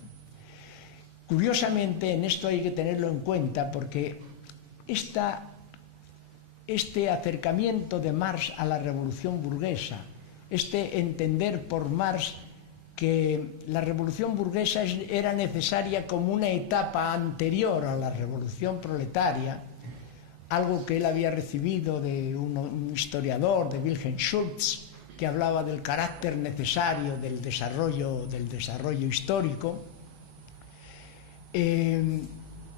Curiosamente, en esto hay que tenerlo en cuenta, porque esta este acercamiento de Marx a la revolución burguesa, este entender por Marx que la revolución burguesa era necesaria como una etapa anterior a la revolución proletaria, algo que él había recibido de un historiador, de Wilhelm Schultz, que hablaba del carácter necesario del desarrollo histórico.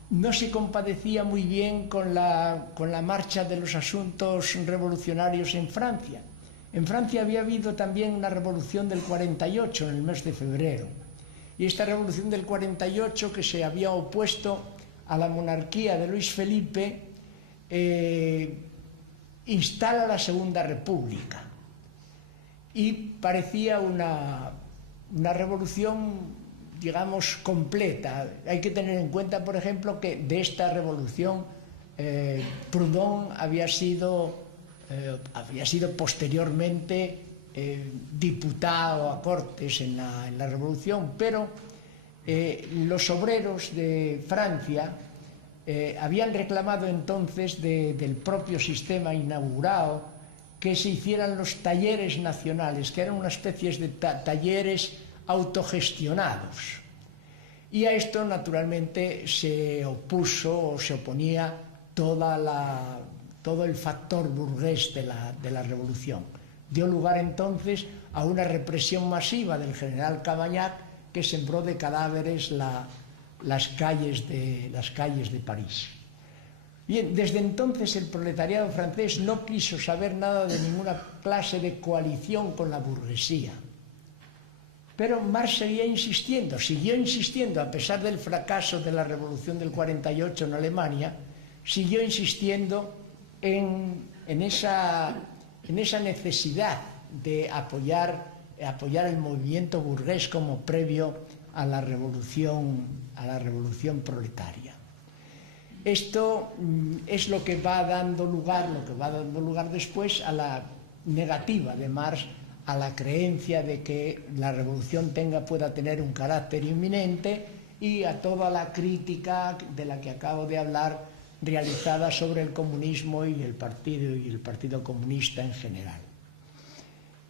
No se compadecía muy bien con la marcha de los asuntos revolucionarios en Francia. En Francia había habido también una revolución del 48 en el mes de febrero. Y esta revolución del 48, que se había opuesto a la monarquía de Luis Felipe, instala la Segunda República. Y parecía una revolución, digamos, completa. Hay que tener en cuenta, por ejemplo, que de esta revolución Proudhon había sido posteriormente diputado a Cortes en la revolución, pero los obreros de Francia habían reclamado entonces del propio sistema inaugurado que se hicieran los talleres nacionales, que eran una especie de talleres autogestionados. Y a esto, naturalmente, se opuso o se oponía todo el factor burgués de la revolución. Dio lugar entonces a una represión masiva del general Cavaignac, que sembró de cadáveres las calles de París. Bien, desde entonces el proletariado francés no quiso saber nada de ninguna clase de coalición con la burguesía. Pero Marx siguió insistiendo, a pesar del fracaso de la Revolución del 48 en Alemania, siguió insistiendo en esa necesidad de apoyar el movimiento burgués como previo a la revolución proletaria. Esto es lo que va dando lugar después a la negativa de Marx a la creencia de que la revolución pueda tener un carácter inminente y a toda la crítica de la que acabo de hablar realizada sobre el comunismo y el Partido Comunista en general.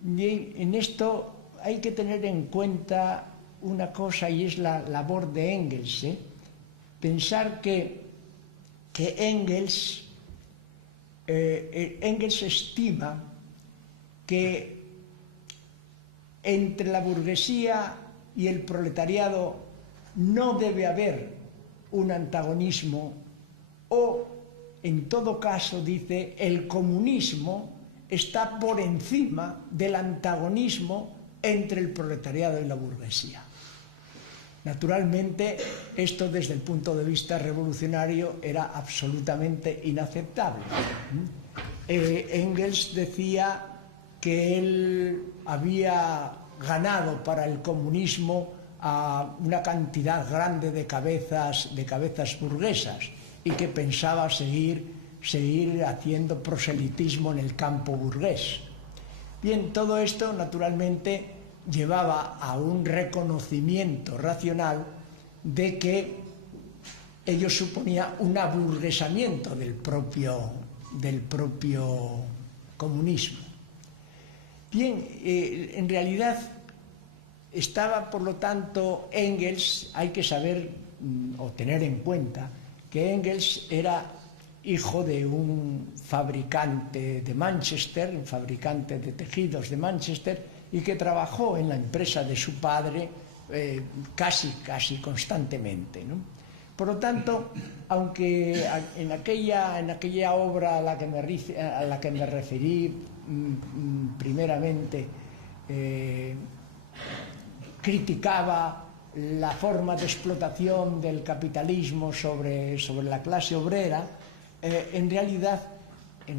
Y en esto hay que tener en cuenta una cosa, y es la labor de Engels. Pensar que Engels estima que entre la burguesía y el proletariado no debe haber un antagonismo, o, en todo caso, dice, el comunismo está por encima del antagonismo entre el proletariado y la burguesía. Naturalmente, esto desde el punto de vista revolucionario era absolutamente inaceptable. Engels decía que él había ganado para el comunismo a una cantidad grande de cabezas burguesas y que pensaba seguir haciendo proselitismo en el campo burgués. Bien, todo esto naturalmente llevaba a un reconocimiento racional de que ello suponía un aburguesamiento del propio comunismo. Bien, en realidad estaba, por lo tanto, Engels, hay que saber o tener en cuenta que Engels era hijo de un fabricante de Manchester, un fabricante de tejidos de Manchester, y que trabajó en la empresa de su padre casi constantemente, ¿no? Por lo tanto, aunque en aquella obra a la que me referí primeramente criticaba la forma de explotación del capitalismo sobre la clase obrera, en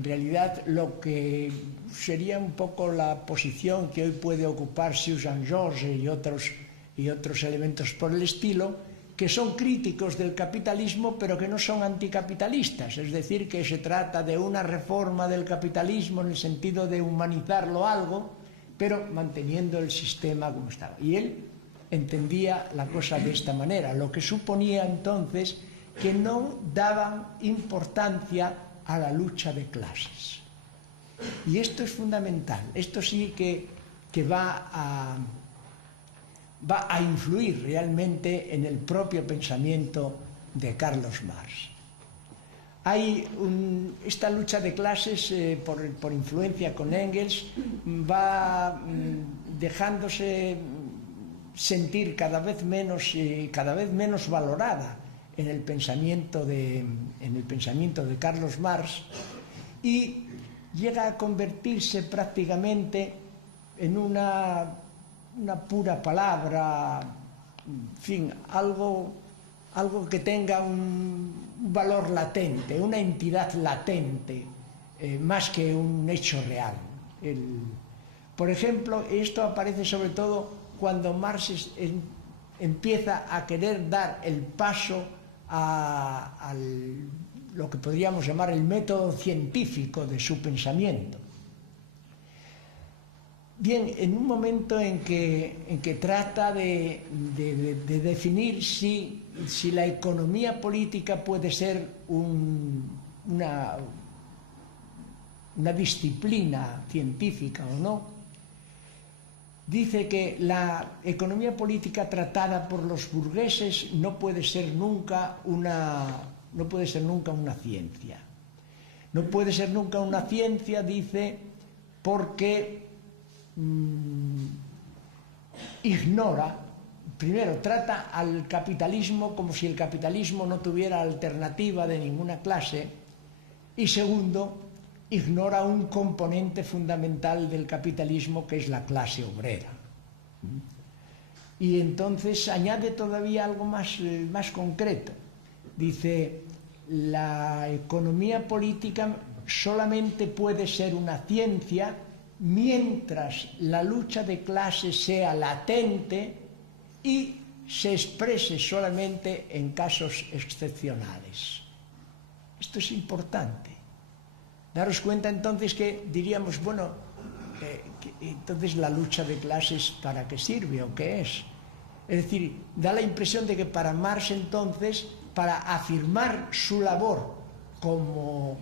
realidad lo que sería un poco la posición que hoy puede ocupar Susan George y otros elementos por el estilo, que son críticos del capitalismo pero que no son anticapitalistas, es decir, que se trata de una reforma del capitalismo en el sentido de humanizarlo algo, pero manteniendo el sistema como estaba. Y él entendía la cosa de esta manera, lo que suponía entonces que no daban importancia a la lucha de clases. Y esto es fundamental, esto sí que va a influir realmente en el propio pensamiento de Carlos Marx. Esta lucha de clases, por influencia con Engels, va dejándose sentir cada vez menos valorada en el pensamiento de Carlos Marx, y llega a convertirse prácticamente en una pura palabra, en fin, algo que tenga un valor latente, una entidad latente, más que un hecho real. Por ejemplo, esto aparece sobre todo cuando Marx empieza a querer dar el paso a lo que podríamos llamar el método científico de su pensamiento. Bien, en un momento en que trata de definir si la economía política puede ser una disciplina científica o no, dice que la economía política tratada por los burgueses no puede ser nunca una ciencia. No puede ser nunca una ciencia, dice, porque ignora, primero, trata al capitalismo como si el capitalismo no tuviera alternativa de ninguna clase, y segundo, ignora un componente fundamental del capitalismo, que es la clase obrera. Y entonces añade todavía algo más concreto. Dice, la economía política solamente puede ser una ciencia mientras la lucha de clases sea latente y se exprese solamente en casos excepcionales. Esto es importante. Daros cuenta entonces que diríamos, bueno, entonces la lucha de clases, ¿para qué sirve o qué es? Es decir, da la impresión de que para Marx entonces, para afirmar su labor como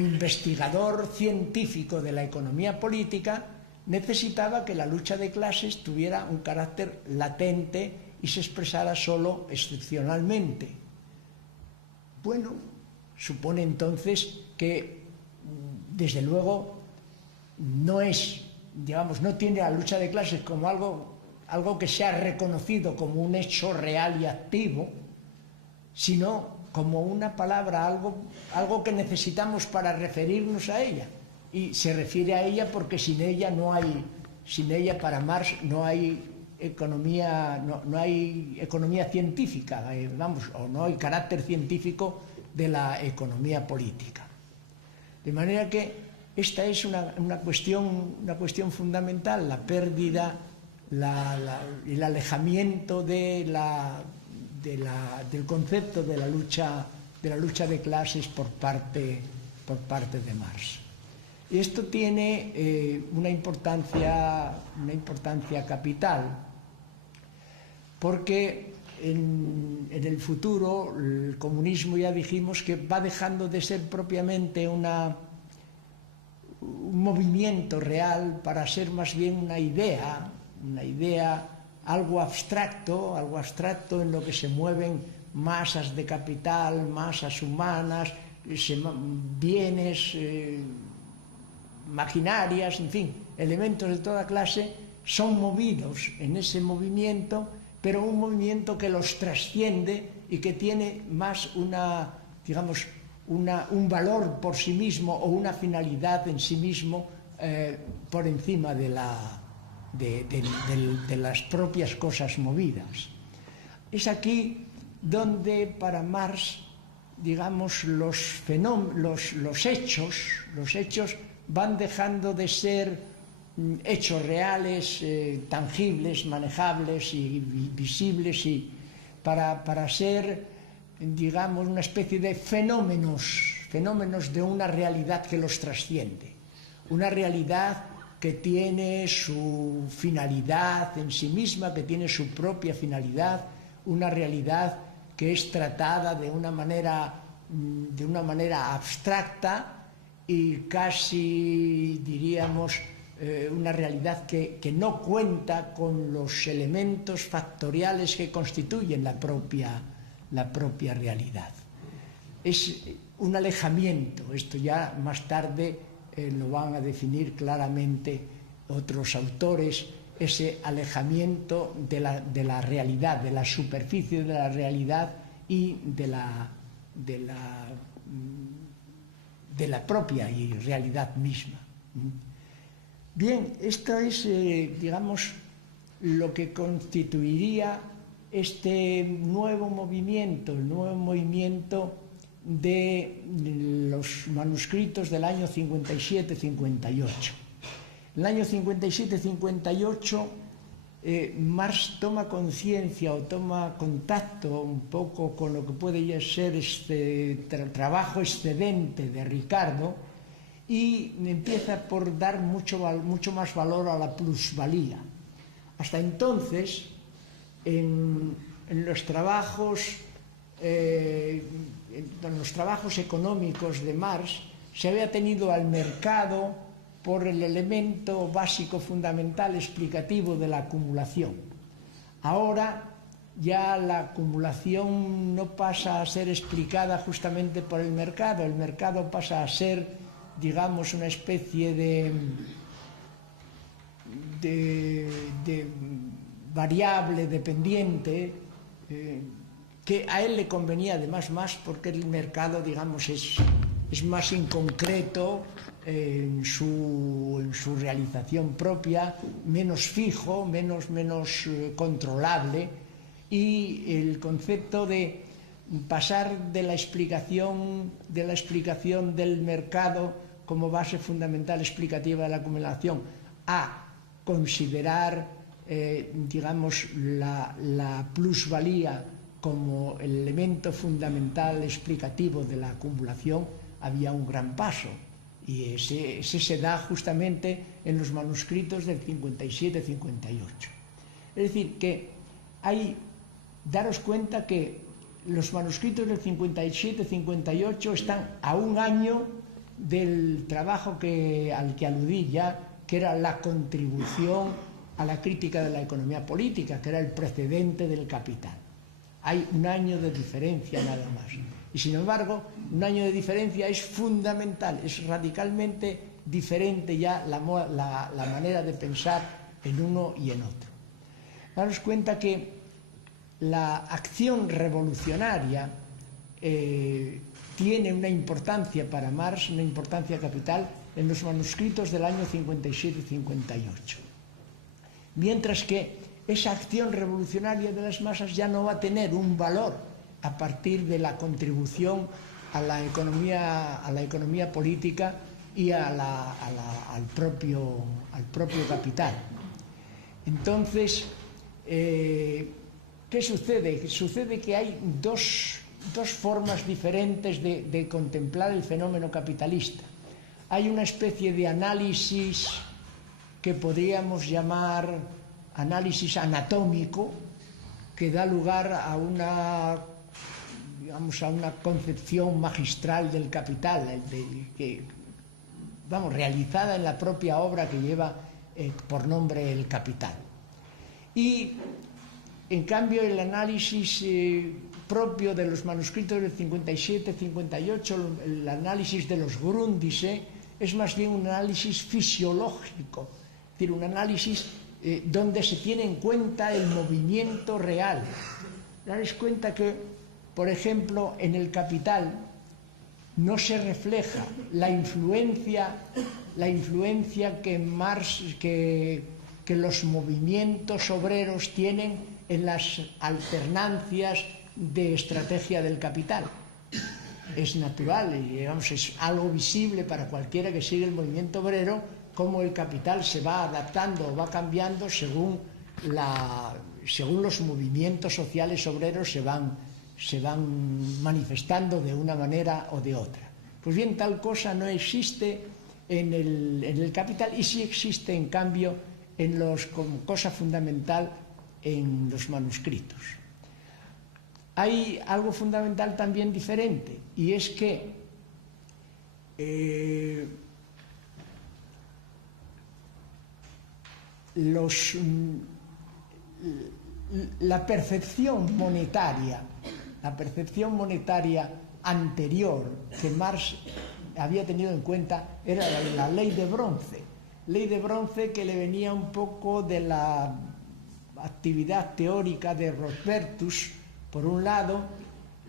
investigador científico de la economía política, necesitaba que la lucha de clases tuviera un carácter latente y se expresara solo excepcionalmente. Bueno, supone entonces que, desde luego, no tiene la lucha de clases como algo que sea reconocido como un hecho real y activo, sino como una palabra, algo que necesitamos para referirnos a ella. Y se refiere a ella porque sin ella para Marx no hay economía, no hay economía científica, o no hay carácter científico de la economía política. De manera que esta es una cuestión fundamental, la pérdida, el alejamiento del concepto de la lucha de clases por parte de Marx. Y esto tiene una importancia capital, porque en el futuro el comunismo, ya dijimos, que va dejando de ser propiamente un movimiento real para ser más bien una idea, algo abstracto en lo que se mueven masas de capital, masas humanas, bienes, maquinarias, en fin, elementos de toda clase son movidos en ese movimiento, pero un movimiento que los trasciende y que tiene más un valor por sí mismo o una finalidad en sí mismo por encima de las propias cosas movidas. Es aquí donde para Marx, digamos, los hechos van dejando de ser hechos reales, tangibles, manejables y visibles, y para ser, digamos, una especie de fenómenos de una realidad que los trasciende, una realidad que tiene su finalidad en sí misma, que tiene su propia finalidad, una realidad que es tratada de una manera de una manera abstracta y casi, diríamos, una realidad que no cuenta con los elementos factoriales que constituyen la propia realidad. Es un alejamiento, esto ya más tarde lo van a definir claramente otros autores, ese alejamiento de la realidad, de la superficie de la realidad y de la propia realidad misma. Bien, esto es, digamos, lo que constituiría este nuevo movimiento, el nuevo movimiento de los manuscritos del año 57-58. En el año 57-58 Marx toma conciencia o toma contacto un poco con lo que puede ya ser este trabajo excedente de Ricardo y empieza por dar mucho más valor a la plusvalía. Hasta entonces, en los trabajos económicos de Marx se había tenido al mercado por el elemento básico fundamental explicativo de la acumulación. Ahora ya la acumulación no pasa a ser explicada justamente por el mercado pasa a ser, digamos, una especie de variable dependiente que a él le convenía además más porque el mercado, digamos, es más inconcreto en su realización propia, menos fijo, menos controlable, y el concepto de pasar de la explicación del mercado como base fundamental explicativa de la acumulación a considerar, digamos, la plusvalía como el elemento fundamental explicativo de la acumulación, había un gran paso. Y ese se da justamente en los manuscritos del 57-58. Es decir, que daros cuenta que los manuscritos del 57-58 están a un año del trabajo al que aludí ya, que era la contribución a la crítica de la economía política, que era el precedente del Capital. Hay un año de diferencia nada más. Y sin embargo, un año de diferencia es fundamental, es radicalmente diferente ya la manera de pensar en uno y en otro. Daros cuenta que la acción revolucionaria tiene una importancia para Marx, una importancia capital en los manuscritos del año 57-58. Mientras que esa acción revolucionaria de las masas ya no va a tener un valor a partir de la contribución a la economía política y al propio capital. Entonces, ¿qué sucede? Sucede que hay dos formas diferentes de contemplar el fenómeno capitalista. Hay una especie de análisis que podríamos llamar análisis anatómico, que da lugar a una concepción magistral del capital, realizada en la propia obra que lleva por nombre El Capital. Y en cambio el análisis propio de los manuscritos del 57-58, el análisis de los Grundrisse, es más bien un análisis fisiológico, es decir, un análisis donde se tiene en cuenta el movimiento real. Daros cuenta que, por ejemplo, en El Capital no se refleja la influencia que los movimientos obreros tienen en las alternancias de estrategia del capital. Es natural y, digamos, es algo visible para cualquiera que sigue el movimiento obrero, cómo el capital se va adaptando o va cambiando según los movimientos sociales obreros se van manifestando de una manera o de otra. Pues bien, tal cosa no existe en el Capital y sí existe, en cambio, como cosa fundamental en los manuscritos. hay algo fundamental también diferente, y es que la percepción monetaria anterior que Marx había tenido en cuenta era la ley de bronce que le venía un poco de la actividad teórica de Rodbertus, por un lado,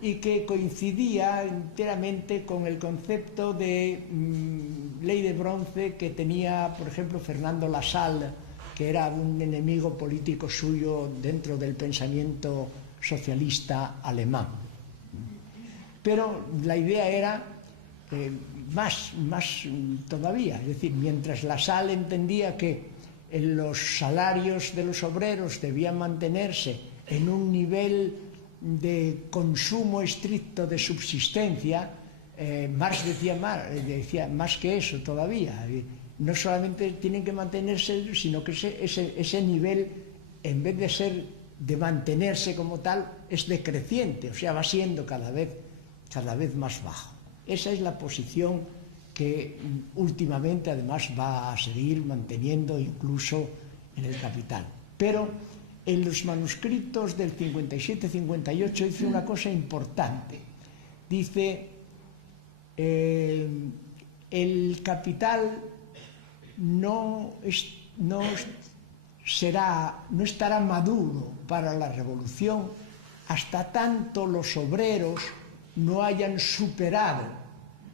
y que coincidía enteramente con el concepto de ley de bronce que tenía, por ejemplo, Fernando Lassalle, que era un enemigo político suyo dentro del pensamiento socialista alemán. Pero la idea era más todavía, es decir, mientras Lassalle entendía que los salarios de los obreros debían mantenerse en un nivel de consumo estricto de subsistencia, Marx decía más que eso todavía. No solamente tienen que mantenerse, sino que ese nivel, en vez de mantenerse como tal, es decreciente, o sea, va siendo cada vez más bajo. Esa es la posición que últimamente además va a seguir manteniendo incluso en el Capital. Pero en los manuscritos del 57-58 dice una cosa importante. Dice, el Capital no estará maduro para la revolución hasta tanto los obreros no hayan superado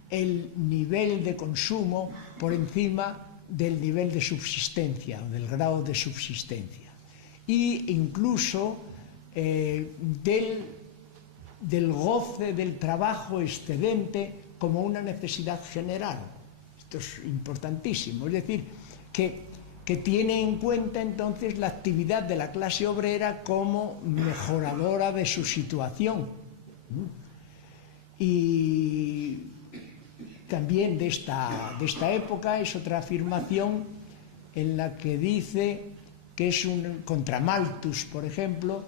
el nivel de consumo por encima del nivel de subsistencia o del grado de subsistencia, e incluso del goce del trabajo excedente como una necesidad general. Esto es importantísimo, es decir, que tiene en cuenta entonces la actividad de la clase obrera como mejoradora de su situación. Y también de esta época es otra afirmación en la que dice que es contra Malthus, por ejemplo,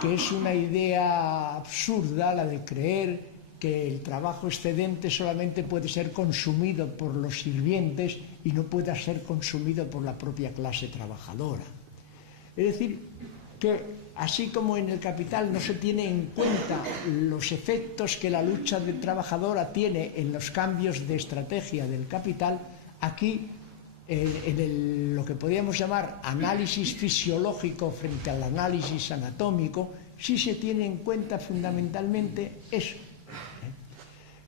que es una idea absurda la de creer que el trabajo excedente solamente puede ser consumido por los sirvientes y no pueda ser consumido por la propia clase trabajadora. Es decir, que así como en el Capital no se tiene en cuenta los efectos que la lucha trabajadora tiene en los cambios de estrategia del capital, aquí en lo que podríamos llamar análisis fisiológico frente al análisis anatómico, sí se tiene en cuenta fundamentalmente eso.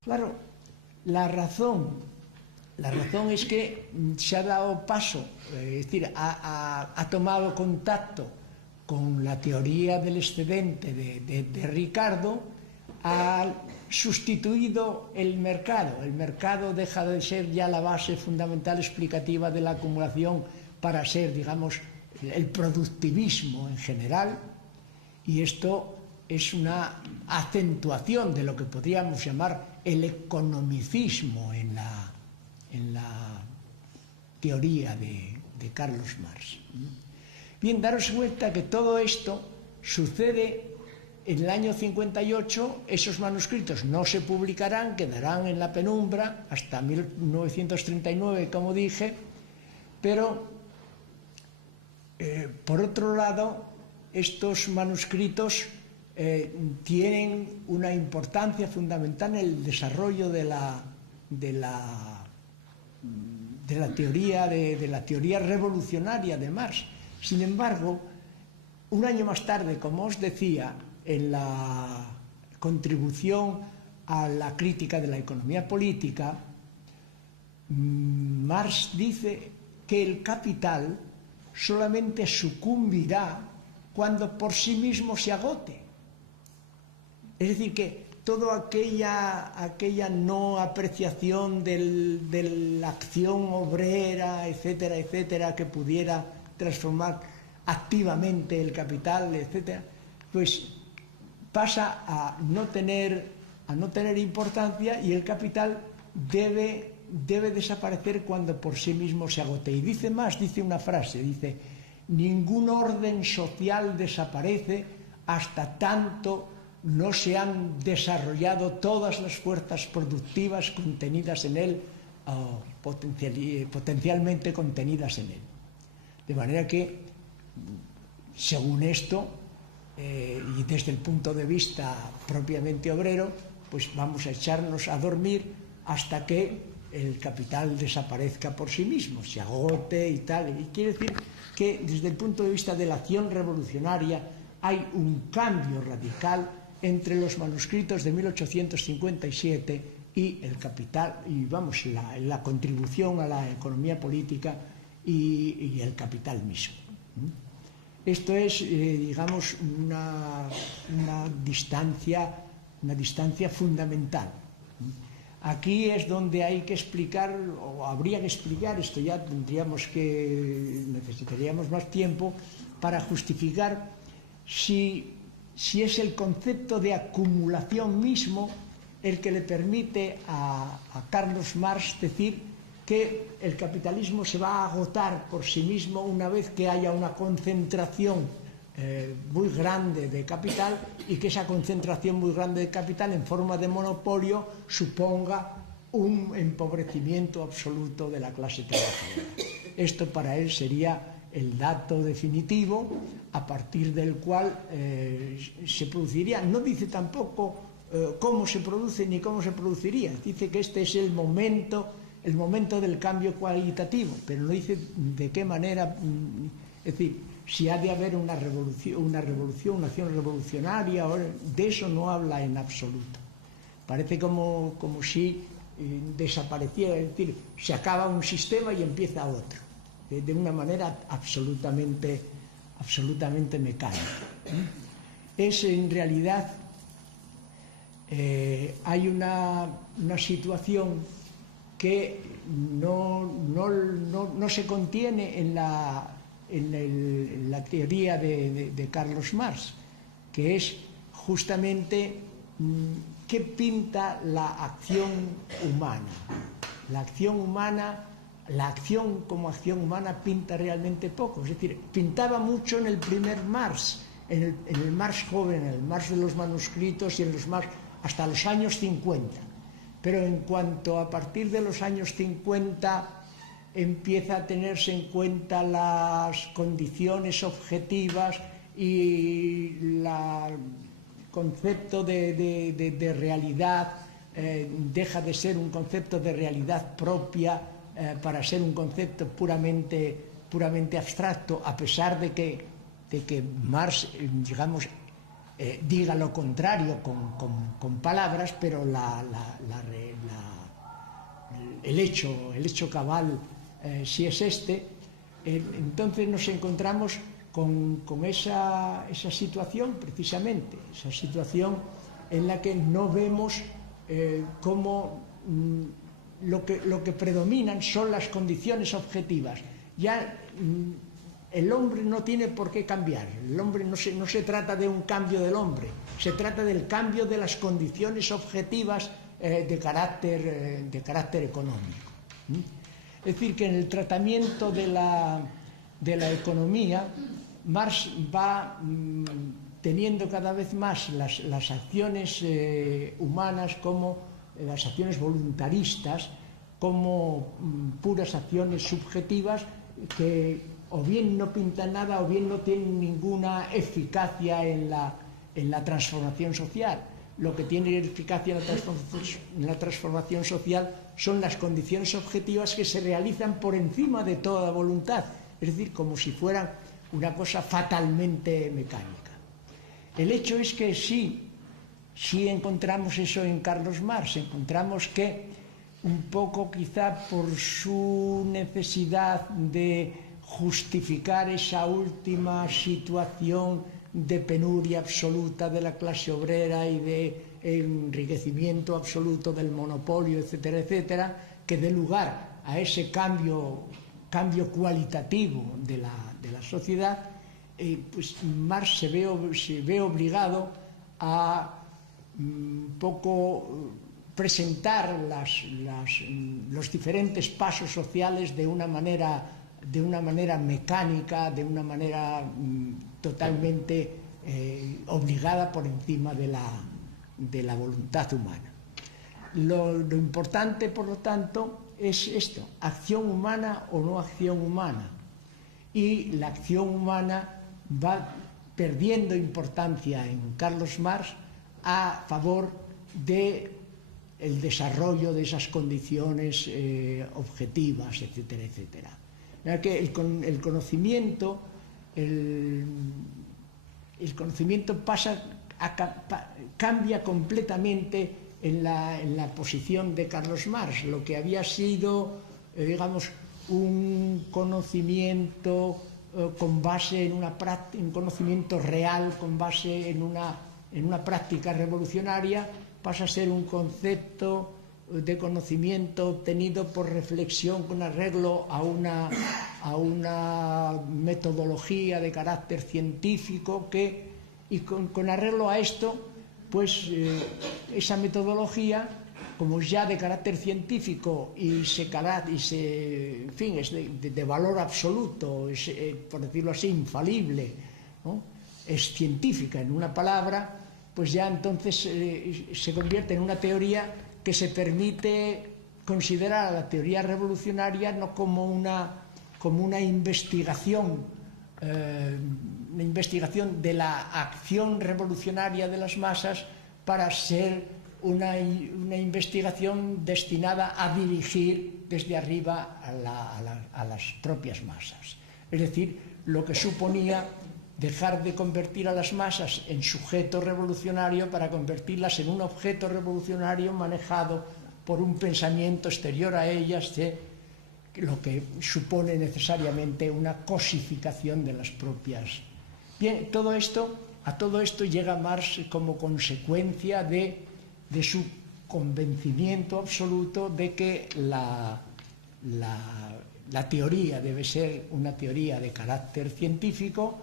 Claro, la razón es que se ha dado paso, es decir, ha tomado contacto con la teoría del excedente de Ricardo, ha sustituido el mercado. El mercado deja de ser ya la base fundamental explicativa de la acumulación para ser, digamos, el productivismo en general, y esto es una acentuación de lo que podríamos llamar el economicismo en la teoría de Carlos Marx. Bien, daros cuenta que todo esto sucede en el año 58, esos manuscritos no se publicarán, quedarán en la penumbra hasta 1939, como dije, pero por otro lado, estos manuscritos tienen una importancia fundamental en el desarrollo de la teoría revolucionaria de Marx. Sin embargo, un año más tarde, como os decía, en la contribución a la crítica de la economía política, Marx dice que el capital solamente sucumbirá cuando por sí mismo se agote. Es decir, que toda aquella no apreciación de la acción obrera, etcétera, etcétera, que pudiera transformar activamente el capital, etcétera, pues pasa a no tener importancia, y el capital debe desaparecer cuando por sí mismo se agote. Y dice más, dice una frase, dice: ningún orden social desaparece hasta tanto no se han desarrollado todas las fuerzas productivas contenidas en él o potencialmente contenidas en él. De manera que, según esto, y desde el punto de vista propiamente obrero, pues vamos a echarnos a dormir hasta que el capital desaparezca por sí mismo, se agote y tal. Y quiere decir que desde el punto de vista de la acción revolucionaria hay un cambio radical entre los manuscritos de 1857 y el capital, y vamos, la contribución a la economía política y el capital mismo. Esto es, digamos, una distancia fundamental. Aquí es donde hay que explicar, o habría que explicar, esto ya necesitaríamos más tiempo para justificar si es el concepto de acumulación mismo el que le permite a Carlos Marx decir que el capitalismo se va a agotar por sí mismo una vez que haya una concentración muy grande de capital, y que esa concentración muy grande de capital en forma de monopolio suponga un empobrecimiento absoluto de la clase trabajadora. Esto para él sería el dato definitivo a partir del cual se produciría. No dice tampoco cómo se produce ni cómo se produciría, dice que este es el momento del cambio cualitativo, pero no dice de qué manera. Es decir, si ha de haber una revolución, una acción revolucionaria, de eso no habla en absoluto. Parece como si desapareciera, es decir, se acaba un sistema y empieza otro, de una manera absolutamente mecánica. Es en realidad, hay una situación que no se contiene en la teoría de Carlos Marx, que es justamente qué pinta la acción humana. La acción como acción humana pinta realmente poco. Es decir, pintaba mucho en el primer Marx, en el Marx joven, en el Marx de los manuscritos y en los Marx hasta los años 50. Pero en cuanto a partir de los años 50 empieza a tenerse en cuenta las condiciones objetivas y el concepto de realidad deja de ser un concepto de realidad propia para ser un concepto puramente abstracto, a pesar de que Marx, digamos, diga lo contrario con palabras, pero el hecho cabal si es este. Entonces nos encontramos con esa situación, precisamente, esa situación en la que no vemos cómo lo que predominan son las condiciones objetivas. Ya el hombre no tiene por qué cambiar. El hombre no se trata de un cambio del hombre, se trata del cambio de las condiciones objetivas de carácter económico. Es decir, que en el tratamiento de la economía, Marx va teniendo cada vez más las acciones humanas como las acciones voluntaristas, como puras acciones subjetivas que o bien no pintan nada o bien no tienen ninguna eficacia en la transformación social. Lo que tiene eficacia en la transformación social son las condiciones objetivas que se realizan por encima de toda voluntad, es decir, como si fueran una cosa fatalmente mecánica. El hecho es que sí encontramos eso en Carlos Marx. Encontramos que un poco quizá por su necesidad de justificar esa última situación de penuria absoluta de la clase obrera y de enriquecimiento absoluto del monopolio, etcétera, etcétera, que dé lugar a ese cambio cualitativo de la sociedad, pues Marx se ve obligado a un poco presentar los diferentes pasos sociales de una manera mecánica, de una manera totalmente obligada por encima de la voluntad humana. Lo importante, por lo tanto, es esto: acción humana o no acción humana. Y la acción humana va perdiendo importancia en Carlos Marx a favor del desarrollo de esas condiciones objetivas, etcétera, etcétera. Que el conocimiento cambia completamente en la posición de Carlos Marx. Lo que había sido, digamos, un conocimiento con base en un conocimiento real, con base en una práctica revolucionaria, pasa a ser un concepto de conocimiento obtenido por reflexión con arreglo a una metodología de carácter científico y con arreglo a esto, pues esa metodología, como es ya de carácter científico y en fin, es de valor absoluto, es, por decirlo así, infalible, ¿no? Es científica, en una palabra, pues ya entonces se convierte en una teoría que se permite considerar a la teoría revolucionaria no como una investigación de la acción revolucionaria de las masas, para ser una investigación destinada a dirigir desde arriba a las propias masas. Es decir, lo que suponía dejar de convertir a las masas en sujeto revolucionario para convertirlas en un objeto revolucionario manejado por un pensamiento exterior a ellas, lo que supone necesariamente una cosificación de las propias. Bien, a todo esto llega Marx como consecuencia de su convencimiento absoluto de que la teoría debe ser una teoría de carácter científico,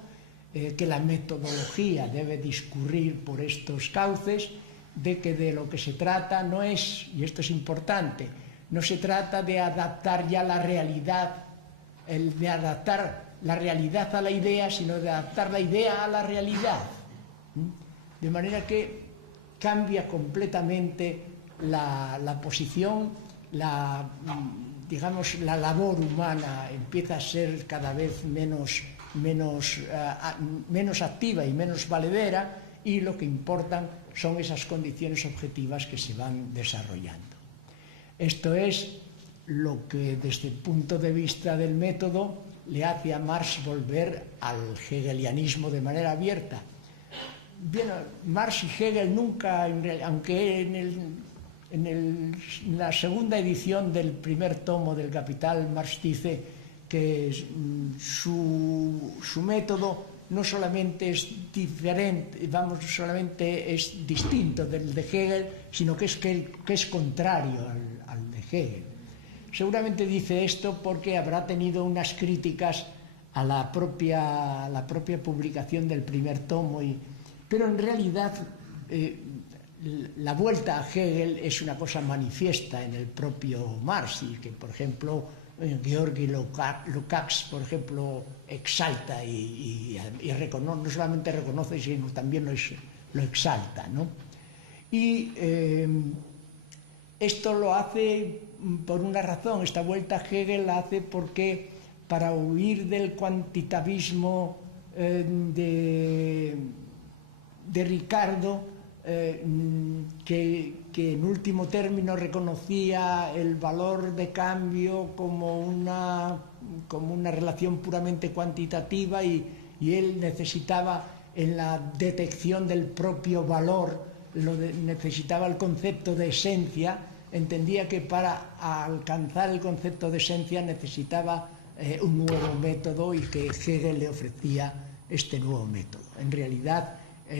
que la metodología debe discurrir por estos cauces, de que de lo que se trata no es, y esto es importante, no se trata de adaptar ya la realidad, de adaptar la realidad a la idea, sino de adaptar la idea a la realidad. De manera que cambia completamente la posición, digamos, la labor humana empieza a ser cada vez menos activa y menos valedera, y lo que importan son esas condiciones objetivas que se van desarrollando. Esto es lo que, desde el punto de vista del método, le hace a Marx volver al hegelianismo de manera abierta. Bien, Marx y Hegel nunca, aunque en la segunda edición del primer tomo del Capital, Marx dice que su método no solamente es diferente, solamente es distinto del de Hegel, sino que es contrario al de Hegel. Seguramente dice esto porque habrá tenido unas críticas a la propia publicación del primer tomo, pero en realidad la vuelta a Hegel es una cosa manifiesta en el propio Marx, y que, por ejemplo, Georgi Lukács, por ejemplo, exalta y no solamente reconoce, sino también lo exalta, ¿no? Y esto lo hace por una razón. Esta vuelta a Hegel la hace porque, para huir del cuantitativismo de Ricardo, que en último término reconocía el valor de cambio como una relación puramente cuantitativa, y él necesitaba, en la detección del propio valor, necesitaba el concepto de esencia. Entendía que para alcanzar el concepto de esencia necesitaba un nuevo método, y que Hegel le ofrecía este nuevo método. En realidad,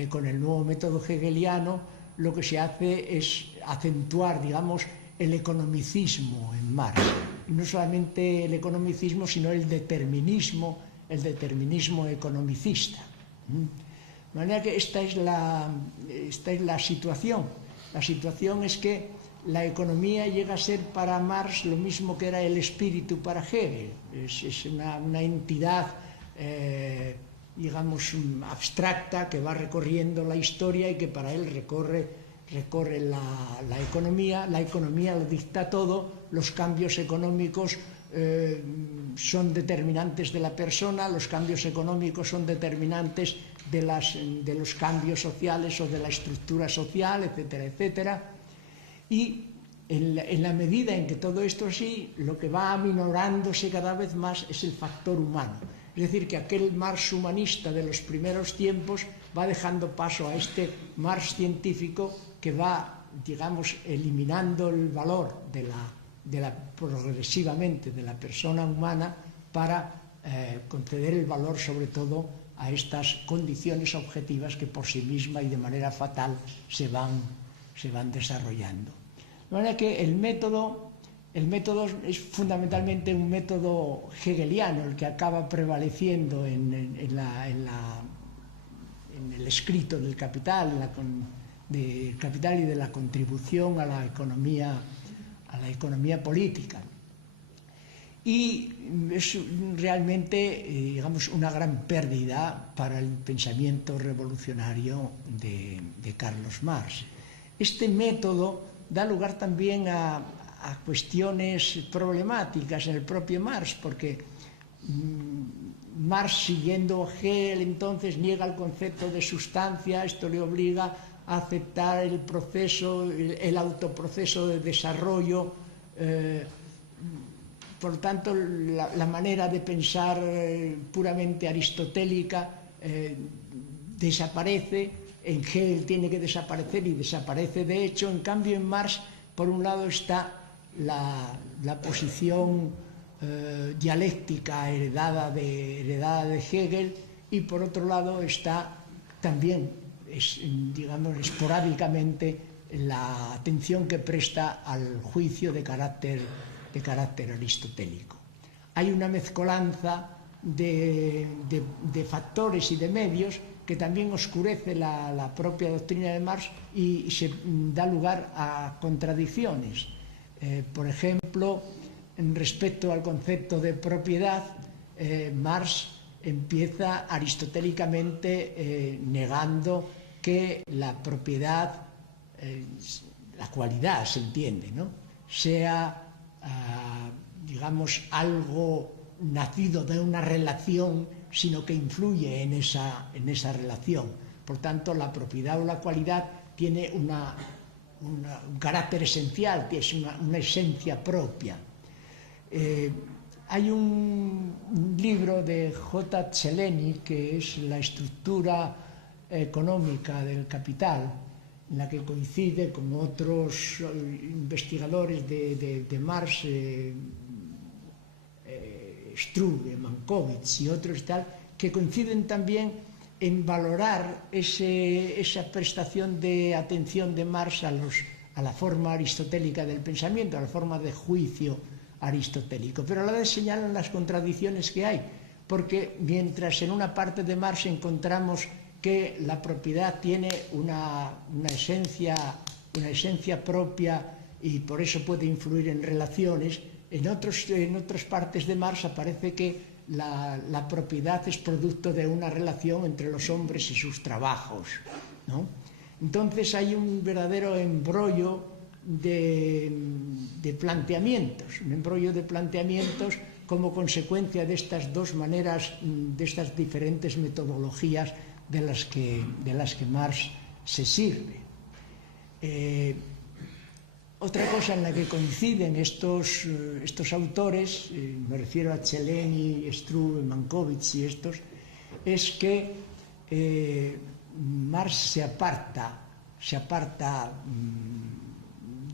con el nuevo método hegeliano, lo que se hace es acentuar, digamos, el economicismo en Marx. Y no solamente el economicismo, sino el determinismo economicista. De manera que esta es la situación. La situación es que la economía llega a ser para Marx lo mismo que era el espíritu para Hegel. Es una entidad digamos, abstracta que va recorriendo la historia y que para él recorre la economía. La economía lo dicta todo, los cambios económicos son determinantes de la persona, los cambios económicos son determinantes de los cambios sociales o de la estructura social, etcétera, etcétera. Y en la medida en que todo esto así, lo que va aminorándose cada vez más es el factor humano. Es decir, que aquel Marx humanista de los primeros tiempos va dejando paso a este Marx científico que va, digamos, eliminando el valor progresivamente de la persona humana para conceder el valor sobre todo a estas condiciones objetivas que por sí misma y de manera fatal se van desarrollando. De manera que el método es fundamentalmente un método hegeliano, el que acaba prevaleciendo en el escrito del Capital, del Capital y de la contribución a la economía política. Y es realmente, digamos, una gran pérdida para el pensamiento revolucionario de Carlos Marx. Este método da lugar también a cuestiones problemáticas en el propio Marx, porque Marx, siguiendo Hegel, entonces niega el concepto de sustancia. Esto le obliga a aceptar el autoproceso de desarrollo. Por lo tanto, la manera de pensar puramente aristotélica desaparece. En Hegel tiene que desaparecer y desaparece de hecho. En cambio, en Marx, por un lado, está la posición dialéctica heredada de Hegel, y por otro lado está también, digamos, esporádicamente la atención que presta al juicio de carácter aristotélico. Hay una mezcolanza de factores y de medios que también oscurece la propia doctrina de Marx y se da lugar a contradicciones. Por ejemplo, respecto al concepto de propiedad, Marx empieza aristotélicamente negando que la propiedad, la cualidad se entiende, ¿no?, sea, digamos, algo nacido de una relación, sino que influye en esa relación. Por tanto, la propiedad o la cualidad tiene un carácter esencial, que es una esencia propia. Hay un libro de J. Celeny, que es La estructura económica del Capital, en la que coincide con otros investigadores de Marx, Struve, Mankiewicz y otros tal, que coinciden también en valorar esa prestación de atención de Marx a la forma aristotélica del pensamiento, a la forma de juicio aristotélico. Pero a la vez señalan las contradicciones que hay, porque mientras en una parte de Marx encontramos que la propiedad tiene una esencia propia y por eso puede influir en relaciones, en otras partes de Marx aparece que la propiedad es producto de una relación entre los hombres y sus trabajos, ¿no? Entonces hay un verdadero embrollo de planteamientos, como consecuencia de estas dos maneras, de estas diferentes metodologías de las que Marx se sirve. Otra cosa en la que coinciden estos autores, me refiero a Celeny, Struve, Mankiewicz y estos, es que Marx se aparta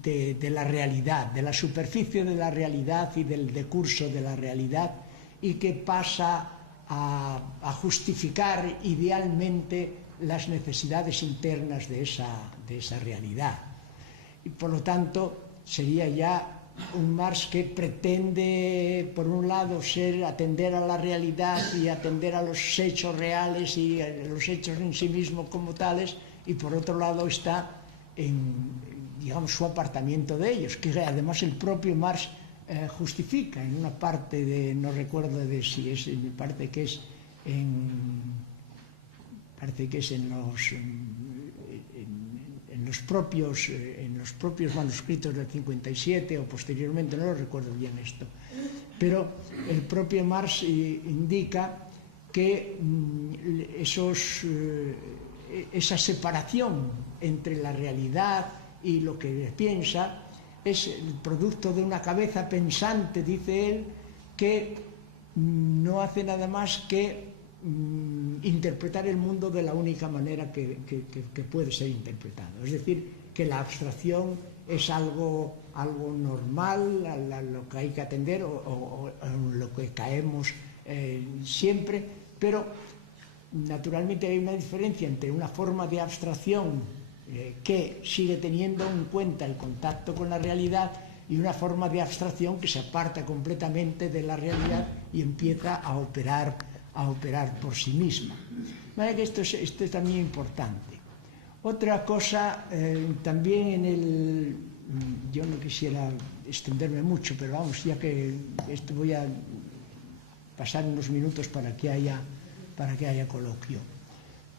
de la realidad, de la superficie de la realidad y del decurso de la realidad, y que pasa a justificar idealmente las necesidades internas de esa realidad. Y por lo tanto sería ya un Marx que pretende, por un lado, atender a la realidad y atender a los hechos reales y a los hechos en sí mismos como tales, y por otro lado está digamos, su apartamiento de ellos, que además el propio Marx justifica en una parte no recuerdo de si es, me parece que es en parece que es en los propios manuscritos del 57 o posteriormente, no lo recuerdo bien esto, pero el propio Marx indica que esa separación entre la realidad y lo que piensa es el producto de una cabeza pensante, dice él, que no hace nada más que interpretar el mundo de la única manera que puede ser interpretado. Es decir, que la abstracción es algo normal, a lo que hay que atender o en lo que caemos siempre, pero naturalmente hay una diferencia entre una forma de abstracción que sigue teniendo en cuenta el contacto con la realidad y una forma de abstracción que se aparta completamente de la realidad y empieza a operar por sí misma. De manera que esto es también importante. Otra cosa, también yo no quisiera extenderme mucho, pero vamos, ya que esto voy a pasar unos minutos para que haya coloquio.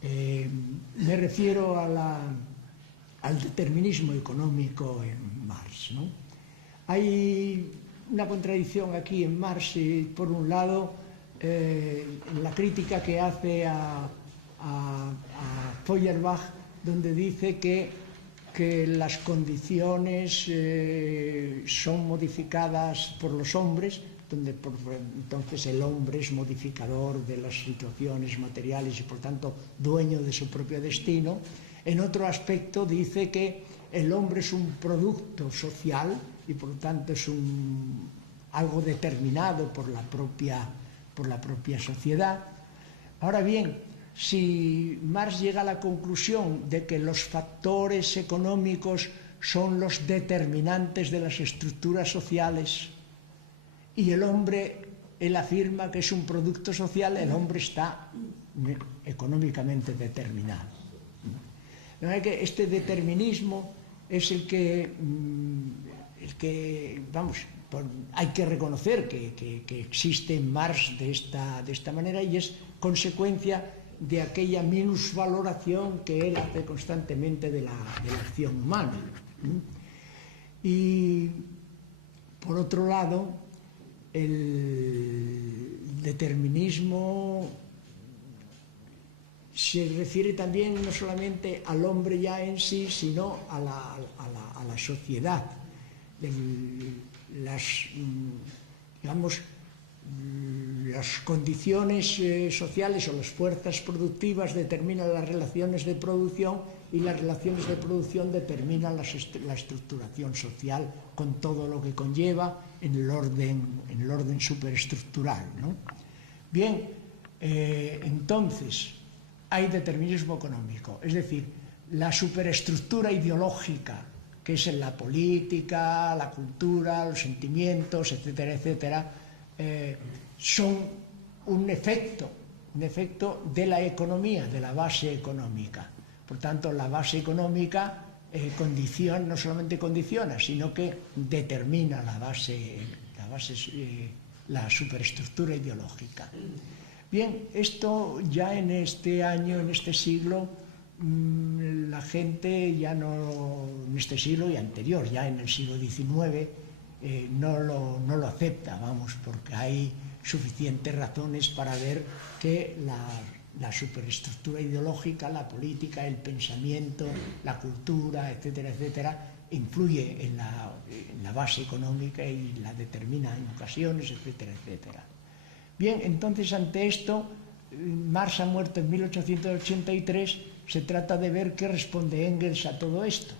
Me refiero al determinismo económico en Marx, ¿no? Hay una contradicción aquí en Marx, por un lado, la crítica que hace a Feuerbach, donde dice que las condiciones son modificadas por los hombres, donde entonces el hombre es modificador de las situaciones materiales y por tanto dueño de su propio destino. En otro aspecto dice que el hombre es un producto social y por lo tanto es algo determinado por la propia sociedad. Ahora bien, si Marx llega a la conclusión de que los factores económicos son los determinantes de las estructuras sociales y el hombre, él afirma que es un producto social, el hombre está económicamente determinado. De manera que este determinismo es el que vamos, hay que reconocer que existe en Marx de esta manera y es consecuencia de aquella minusvaloración que él hace constantemente de la acción humana. Y por otro lado, el determinismo se refiere también no solamente al hombre ya en sí, sino a la sociedad. Las condiciones sociales o las fuerzas productivas determinan las relaciones de producción y las relaciones de producción determinan la estructuración social con todo lo que conlleva en el orden superestructural, ¿no? Bien, entonces hay determinismo económico, es decir, la superestructura ideológica que es en la política, la cultura, los sentimientos, etcétera, etcétera, son un efecto de la economía, de la base económica. Por tanto, la base económica no solamente condiciona, sino que determina la superestructura ideológica. Bien, esto ya en este año, en este siglo, la gente ya no, en este siglo y anterior, ya en el siglo XIX, no lo acepta, vamos, porque hay suficientes razones para ver que la superestructura ideológica, la política, el pensamiento, la cultura, etcétera, etcétera, influye en la base económica y la determina en ocasiones, etcétera, etcétera. Bien, entonces ante esto, Marx ha muerto en 1883, se trata de ver qué responde Engels a todo esto.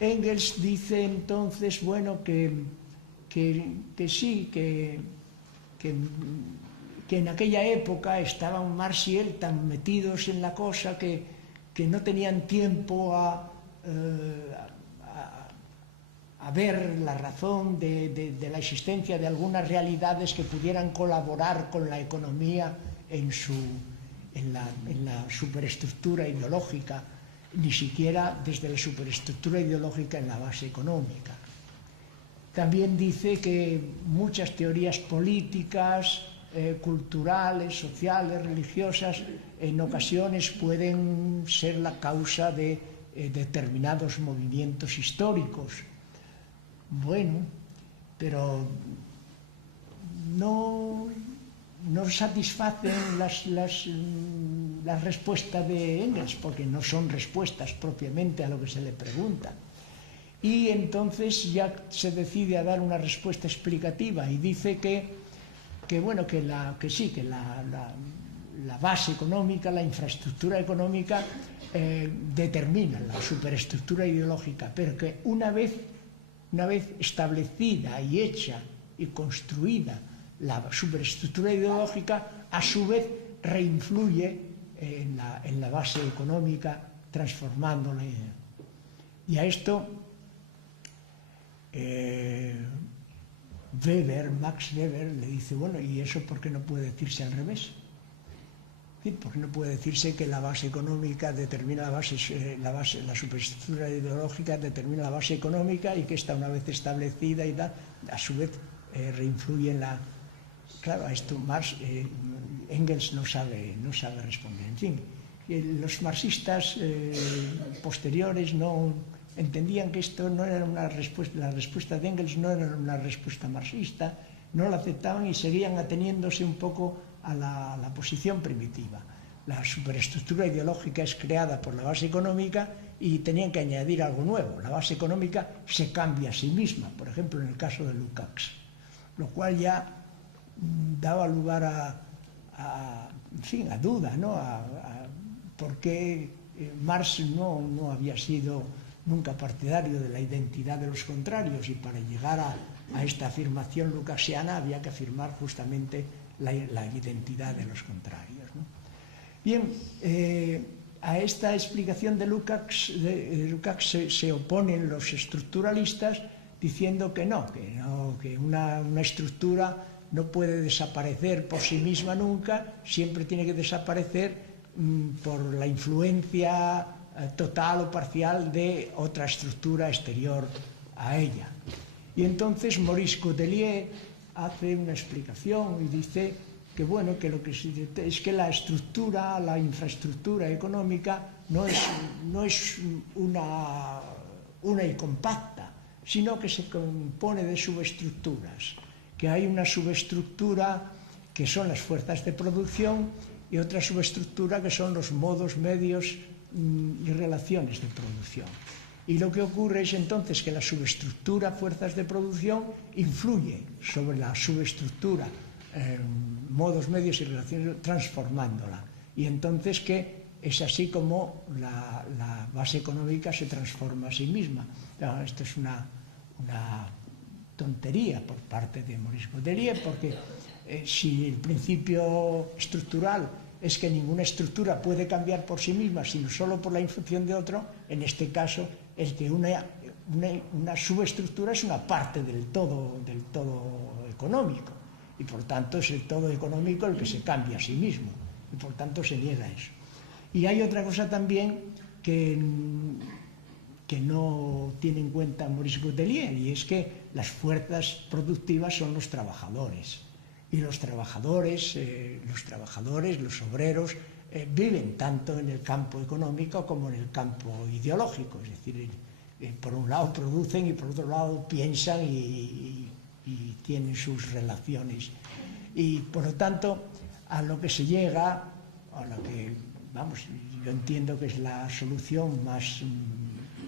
Engels dice entonces, bueno, que sí, que en aquella época estaban Marx y él tan metidos en la cosa que no tenían tiempo a ver la razón de la existencia de algunas realidades que pudieran colaborar con la economía en la superestructura ideológica, ni siquiera desde la superestructura ideológica en la base económica. También dice que muchas teorías políticas, culturales, sociales, religiosas, en ocasiones pueden ser la causa de determinados movimientos históricos. Bueno, pero no satisfacen las respuestas de Engels, porque no son respuestas propiamente a lo que se le pregunta. Y entonces ya se decide a dar una respuesta explicativa y dice que la base económica, la infraestructura económica determina la superestructura ideológica, pero que una vez establecida y hecha y construida la superestructura ideológica, a su vez reinfluye en la base económica, transformándola. Y a esto Max Weber le dice, bueno, ¿y eso por qué no puede decirse al revés? ¿Por qué no puede decirse que la base económica determina la superestructura ideológica determina la base económica, y que esta, una vez establecida y a su vez reinfluye en la... Claro, a esto Marx, Engels no sabe responder. En fin, los marxistas posteriores no entendían que esto no era una respuesta, la respuesta de Engels no era una respuesta marxista, no la aceptaban y seguían ateniéndose un poco a la posición primitiva. La superestructura ideológica es creada por la base económica y tenían que añadir algo nuevo. La base económica se cambia a sí misma, por ejemplo, en el caso de Lukács, lo cual ya daba lugar a duda, ¿no? Por qué Marx no había sido nunca partidario de la identidad de los contrarios, y para llegar a esta afirmación lukácsiana había que afirmar justamente la identidad de los contrarios, ¿no? Bien, a esta explicación de Lukács se oponen los estructuralistas diciendo que una estructura no puede desaparecer por sí misma nunca, siempre tiene que desaparecer por la influencia total o parcial de otra estructura exterior a ella. Y entonces Maurice Godelier hace una explicación y dice que bueno, que lo que es que la estructura, la infraestructura económica no es una y compacta, sino que se compone de subestructuras, que hay una subestructura que son las fuerzas de producción y otra subestructura que son los modos, medios y relaciones de producción. Y lo que ocurre es entonces que la subestructura, fuerzas de producción, influye sobre la subestructura, modos, medios y relaciones, transformándola. Y entonces que es así como la base económica se transforma a sí misma. Esto es una tontería por parte de Maurice Godelier, porque si el principio estructural es que ninguna estructura puede cambiar por sí misma, sino solo por la influencia de otro, en este caso el que una subestructura es una parte del todo económico, y por tanto es el todo económico el que se cambia a sí mismo, y por tanto se niega eso. Y hay otra cosa también que no tiene en cuenta Maurice Godelier, y es que las fuerzas productivas son los trabajadores. Y los trabajadores, los obreros, viven tanto en el campo económico como en el campo ideológico. Es decir, por un lado producen y por otro lado piensan y tienen sus relaciones. Y por lo tanto, a lo que se llega, a lo que, yo entiendo que es la solución más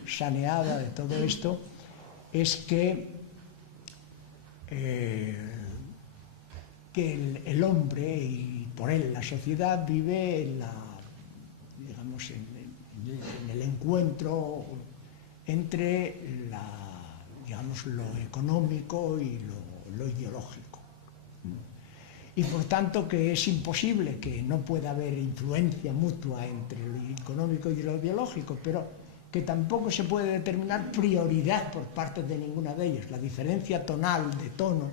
saneada de todo esto, es que el hombre y por él la sociedad vive en el encuentro entre lo económico y lo ideológico. Y por tanto que es imposible que no pueda haber influencia mutua entre lo económico y lo ideológico, pero que tampoco se puede determinar prioridad por parte de ninguna de ellas. La diferencia tonal de tono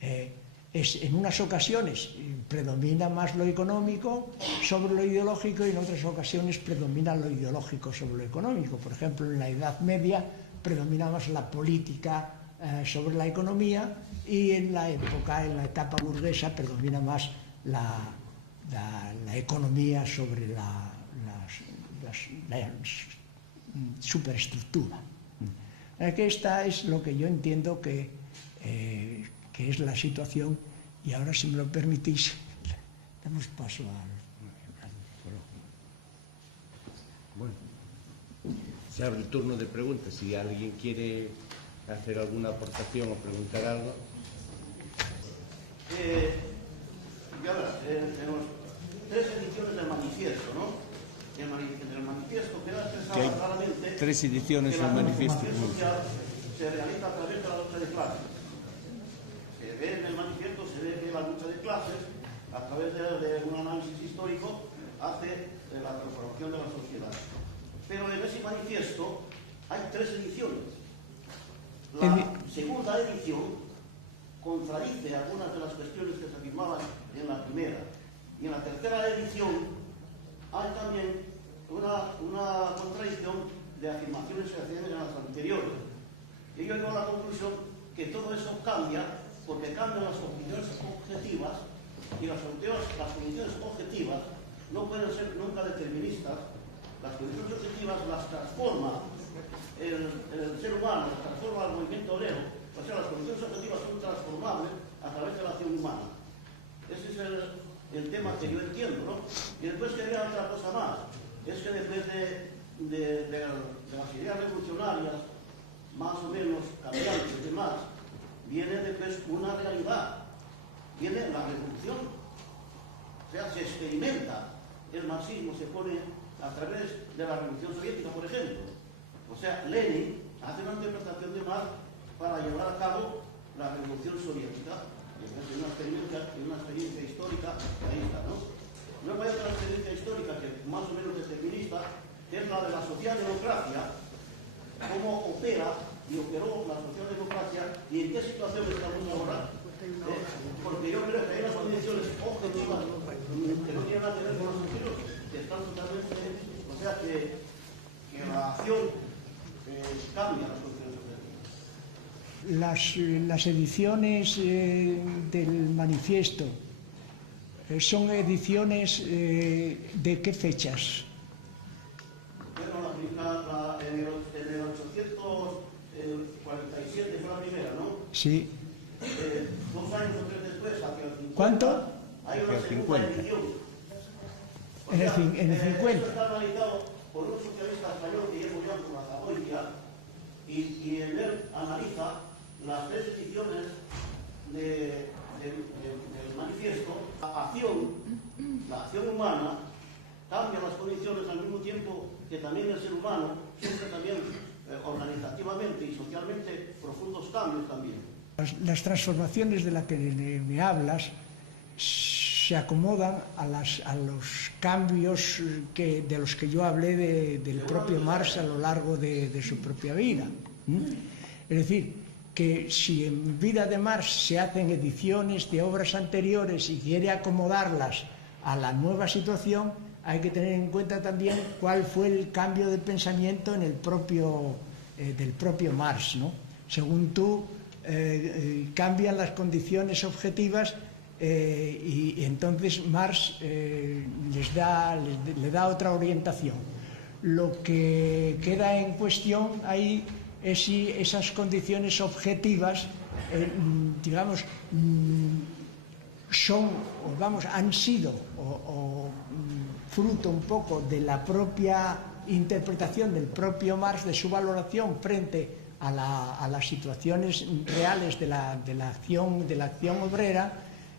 en unas ocasiones predomina más lo económico sobre lo ideológico, y en otras ocasiones predomina lo ideológico sobre lo económico. Por ejemplo, en la Edad Media predomina más la política sobre la economía, y en la etapa burguesa predomina más la economía sobre la superestructura. Que esta es lo que yo entiendo que es la situación, y ahora, si me lo permitís, damos paso al coloquio. Bueno, se abre el turno de preguntas. Si alguien quiere hacer alguna aportación o preguntar algo. Tenemos 3 ediciones del manifiesto, ¿no? En el manifiesto queda expresado claramente 3 ediciones del manifiesto social se realiza a través de la lucha de clases. Se ve en el manifiesto, se ve que la lucha de clases, a través de un análisis histórico, hace la transformación de la sociedad. Pero en ese manifiesto hay 3 ediciones. La segunda edición contradice algunas de las cuestiones que se afirmaban en la primera. Y en la tercera edición hay también una contradicción de afirmaciones que se hacían en las anteriores. Y yo llego a la conclusión que todo eso cambia porque cambian las condiciones objetivas, y las condiciones objetivas no pueden ser nunca deterministas. Las condiciones objetivas las transforma el ser humano, las transforma el movimiento obrero. O sea, las condiciones objetivas son transformables a través de la acción humana. Ese es el tema que yo entiendo, ¿no? Y después quería otra cosa más. Es que después de las ideas revolucionarias, más o menos cambiantes y demás, viene después una realidad. Viene la revolución. O sea, se experimenta. El marxismo se pone a través de la Revolución Soviética, por ejemplo. O sea, Lenin hace una interpretación de Marx para llevar a cabo la Revolución Soviética. Es una experiencia histórica, ahí está, ¿no? Luego hay otra experiencia histórica que más o menos determinista, que es la de la socialdemocracia, cómo opera y operó la socialdemocracia y en qué situación estamos ahora. Porque yo creo que hay unas condiciones objetivas que no tienen nada que ver con los anteriores, que están totalmente, o sea que la acción cambia las condiciones objetivas. Las ediciones del manifiesto son ediciones ¿de qué fechas? Bueno, en el 847 fue la primera, ¿no? Sí. 2 años o 3 después, hacia el 50. ¿Cuánto? Hay una segunda edición. En el 50. Esto está analizado por un socialista español que llevo yo por la Zapoitia, y en él analiza las 3 ediciones del manifiesto. La acción humana cambia las condiciones al mismo tiempo que también el ser humano sufre también organizativamente y socialmente profundos cambios también. Las transformaciones de las que me hablas se acomodan a los cambios de los que yo hablé del propio Marx a lo largo de su propia vida. Es decir, que si en vida de Marx se hacen ediciones de obras anteriores y quiere acomodarlas a la nueva situación, hay que tener en cuenta también cuál fue el cambio de pensamiento en del propio Marx, ¿no? Según tú, cambian las condiciones objetivas y entonces Marx le da otra orientación. Lo que queda en cuestión ahí es si esas condiciones objetivas, digamos, han sido fruto un poco de la propia interpretación del propio Marx, de su valoración frente a las situaciones reales de la acción obrera,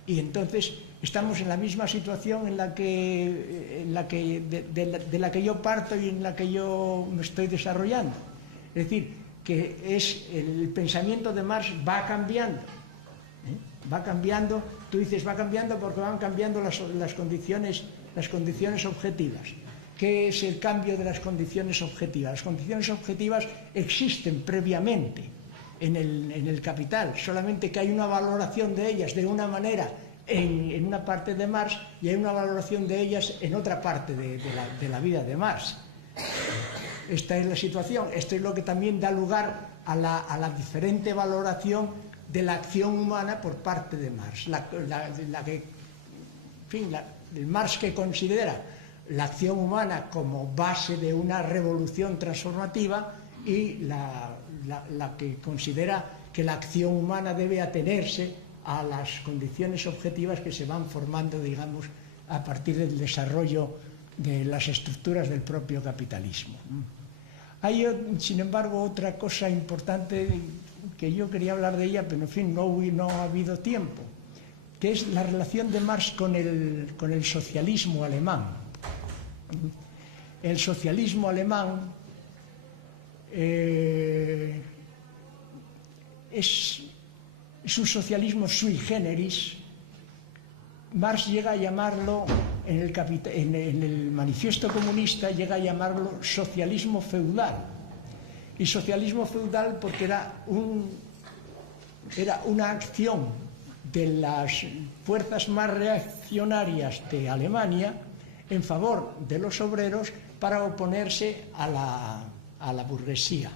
y entonces estamos en la misma situación de la que yo parto y en la que yo me estoy desarrollando. Es decir, que el pensamiento de Marx va cambiando. Va cambiando, tú dices va cambiando porque van cambiando las condiciones objetivas. ¿Qué es el cambio de las condiciones objetivas? Las condiciones objetivas existen previamente en el capital, solamente que hay una valoración de ellas de una manera en una parte de Marx y hay una valoración de ellas en otra parte de la vida de Marx. Esta es la situación. Esto es lo que también da lugar a la diferente valoración de la acción humana por parte de Marx, la que fin, el Marx que considera la acción humana como base de una revolución transformativa y la que considera que la acción humana debe atenerse a las condiciones objetivas que se van formando, digamos, a partir del desarrollo de las estructuras del propio capitalismo. Hay, sin embargo, otra cosa importante que yo quería hablar de ella, pero en fin, no ha habido tiempo, que es la relación de Marx con el socialismo alemán. El socialismo alemán es un socialismo sui generis. Marx llega a llamarlo, en el Manifiesto Comunista, llega a llamarlo socialismo feudal. Y socialismo feudal porque era una acción de las fuerzas más reaccionarias de Alemania en favor de los obreros para oponerse a la burguesía.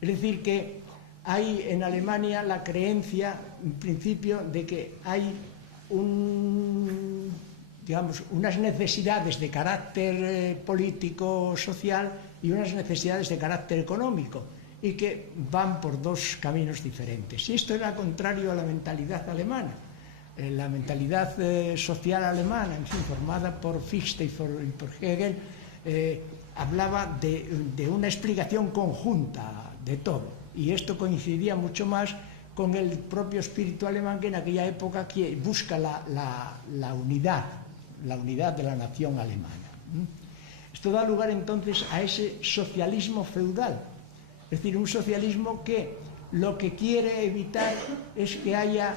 Es decir, que hay en Alemania la creencia, en principio, de que hay unas necesidades de carácter político, social y unas necesidades de carácter económico, y que van por dos caminos diferentes. Y esto era contrario a la mentalidad alemana. La mentalidad social alemana, en fin, formada por Fichte y por Hegel, hablaba de una explicación conjunta de todo. Y esto coincidía mucho más con el propio espíritu alemán, que en aquella época busca la unidad de la nación alemana. Esto da lugar entonces a ese socialismo feudal, es decir, un socialismo que lo que quiere evitar es que haya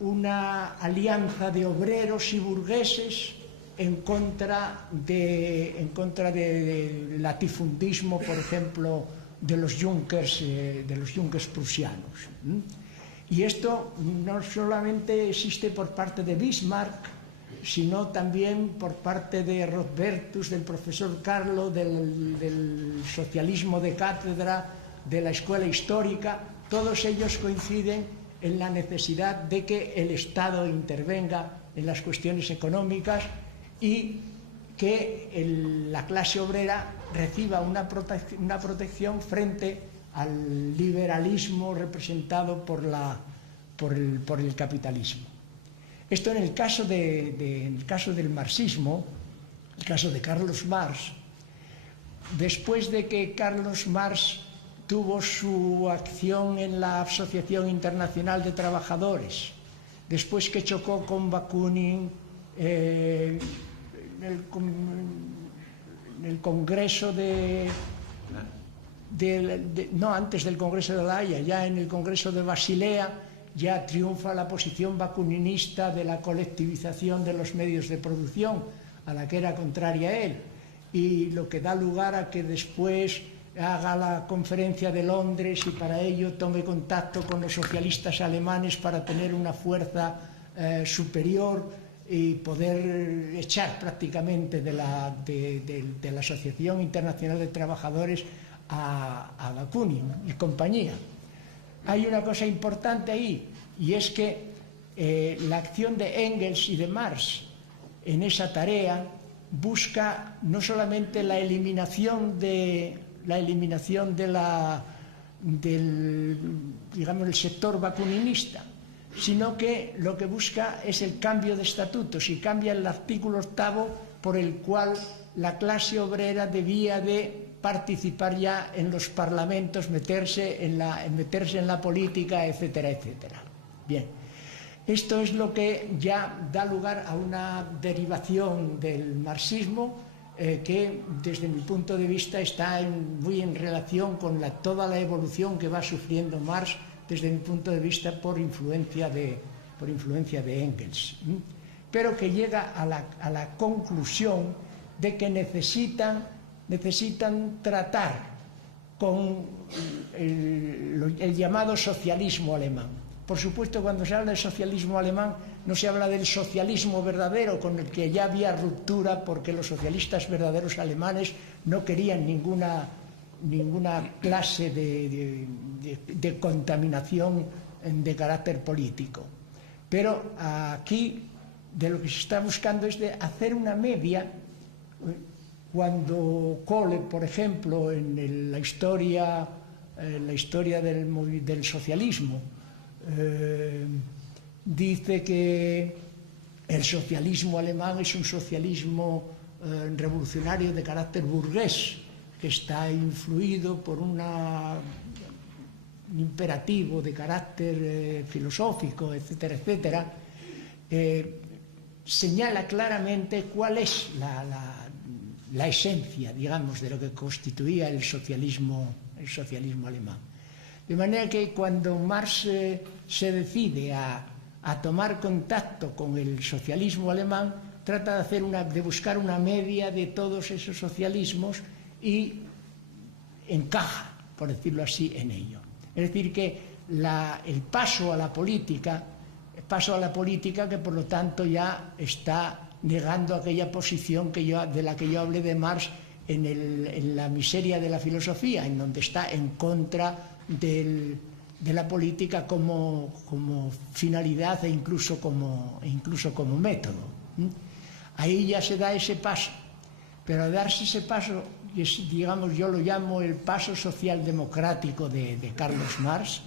una alianza de obreros y burgueses en contra del latifundismo, por ejemplo, de los Junkers prusianos. Y esto no solamente existe por parte de Bismarck, sino también por parte de Rothbertus, del profesor Carlo, del socialismo de cátedra, de la escuela histórica. Todos ellos coinciden en la necesidad de que el Estado intervenga en las cuestiones económicas y que la clase obrera reciba una protección frente al liberalismo representado por el capitalismo. Esto en el caso del marxismo, el caso de Carlos Marx. Después de que Carlos Marx tuvo su acción en la Asociación Internacional de Trabajadores, después que chocó con Bakunin en el Congreso antes del Congreso de La Haya, ya en el Congreso de Basilea, ya triunfa la posición bakuninista de la colectivización de los medios de producción, a la que era contraria él, y lo que da lugar a que después haga la conferencia de Londres y para ello tome contacto con los socialistas alemanes para tener una fuerza superior y poder echar prácticamente de la Asociación Internacional de Trabajadores a Bakunin y compañía. Hay una cosa importante ahí, y es que la acción de Engels y de Marx en esa tarea busca no solamente la eliminación del sector bakuninista, sino que lo que busca es el cambio de estatutos, y cambia el artículo 8 por el cual la clase obrera debía de participar ya en los parlamentos, meterse en la política, etcétera, etcétera. Bien, esto es lo que ya da lugar a una derivación del marxismo que desde mi punto de vista está muy en relación con toda la evolución que va sufriendo Marx desde mi punto de vista por influencia de Engels, pero que llega a la conclusión de que necesitan tratar con el llamado socialismo alemán. Por supuesto, cuando se habla del socialismo alemán no se habla del socialismo verdadero, con el que ya había ruptura porque los socialistas verdaderos alemanes no querían ninguna clase de contaminación de carácter político. Pero aquí de lo que se está buscando es de hacer una media. Cuando Cole, por ejemplo, en la historia del socialismo, dice que el socialismo alemán es un socialismo revolucionario de carácter burgués, que está influido por un imperativo de carácter filosófico, etcétera, etcétera, señala claramente cuál es la esencia, digamos, de lo que constituía el socialismo alemán. De manera que cuando Marx se decide a tomar contacto con el socialismo alemán, trata de buscar una media de todos esos socialismos y encaja, por decirlo así, en ello. Es decir, que el paso a la política que por lo tanto ya está negando aquella posición de la que yo hablé de Marx en la miseria de la filosofía, en donde está en contra de la política como finalidad e incluso como método. Ahí ya se da ese paso, pero al darse ese paso, digamos, yo lo llamo el paso socialdemocrático de Carlos Marx,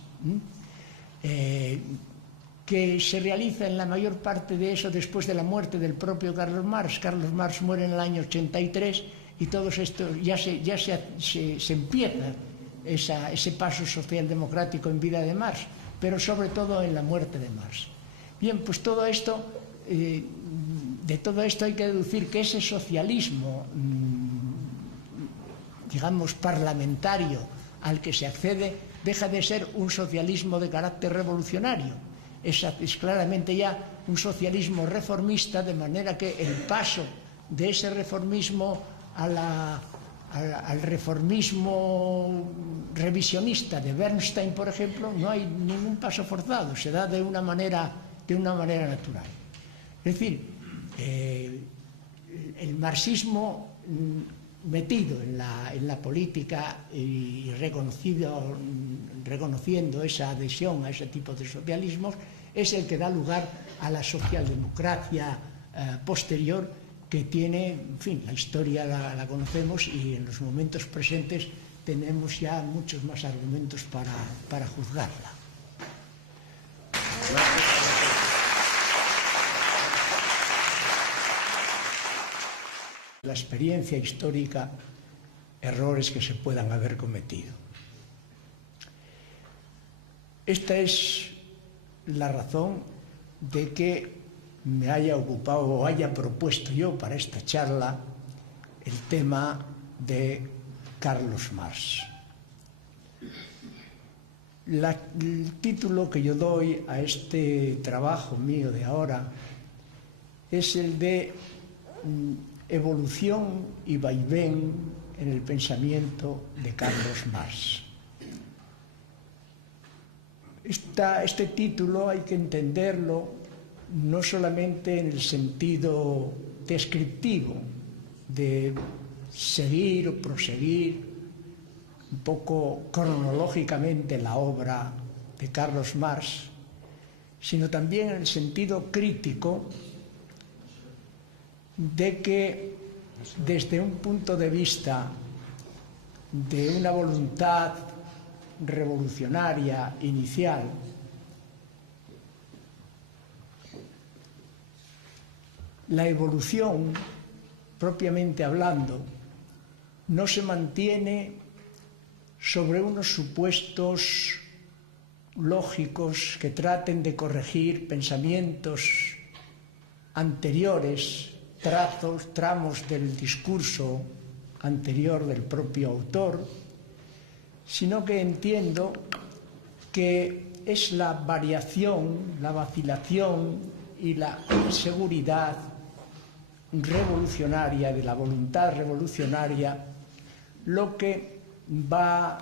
que se realiza en la mayor parte de eso después de la muerte del propio Carlos Marx. Carlos Marx muere en el año 83 y todo esto ya se empieza ese paso socialdemocrático en vida de Marx, pero sobre todo en la muerte de Marx. Bien, pues todo esto, de todo esto hay que deducir que ese socialismo, digamos, parlamentario al que se accede, deja de ser un socialismo de carácter revolucionario. Es claramente ya un socialismo reformista, de manera que el paso de ese reformismo al reformismo revisionista de Bernstein, por ejemplo, no hay ningún paso forzado, se da de una manera natural. Es decir, el marxismo metido en la política y reconociendo esa adhesión a ese tipo de socialismos, es el que da lugar a la socialdemocracia posterior, que tiene, en fin, la historia la conocemos, y en los momentos presentes tenemos ya muchos más argumentos para juzgarla. La experiencia histórica, errores que se puedan haber cometido. Esta es la razón de que me haya ocupado o haya propuesto yo para esta charla el tema de Carlos Marx. El título que yo doy a este trabajo mío de ahora es el de Evolución y vaivén en el pensamiento de Carlos Marx. Este título hay que entenderlo no solamente en el sentido descriptivo de seguir o proseguir un poco cronológicamente la obra de Carlos Marx, sino también en el sentido crítico de que desde un punto de vista de una voluntad revolucionaria inicial, la evolución, propiamente hablando, no se mantiene sobre unos supuestos lógicos que traten de corregir pensamientos anteriores, tramos del discurso anterior del propio autor, sino que entiendo que es la variación, la vacilación y la inseguridad revolucionaria, de la voluntad revolucionaria, lo que va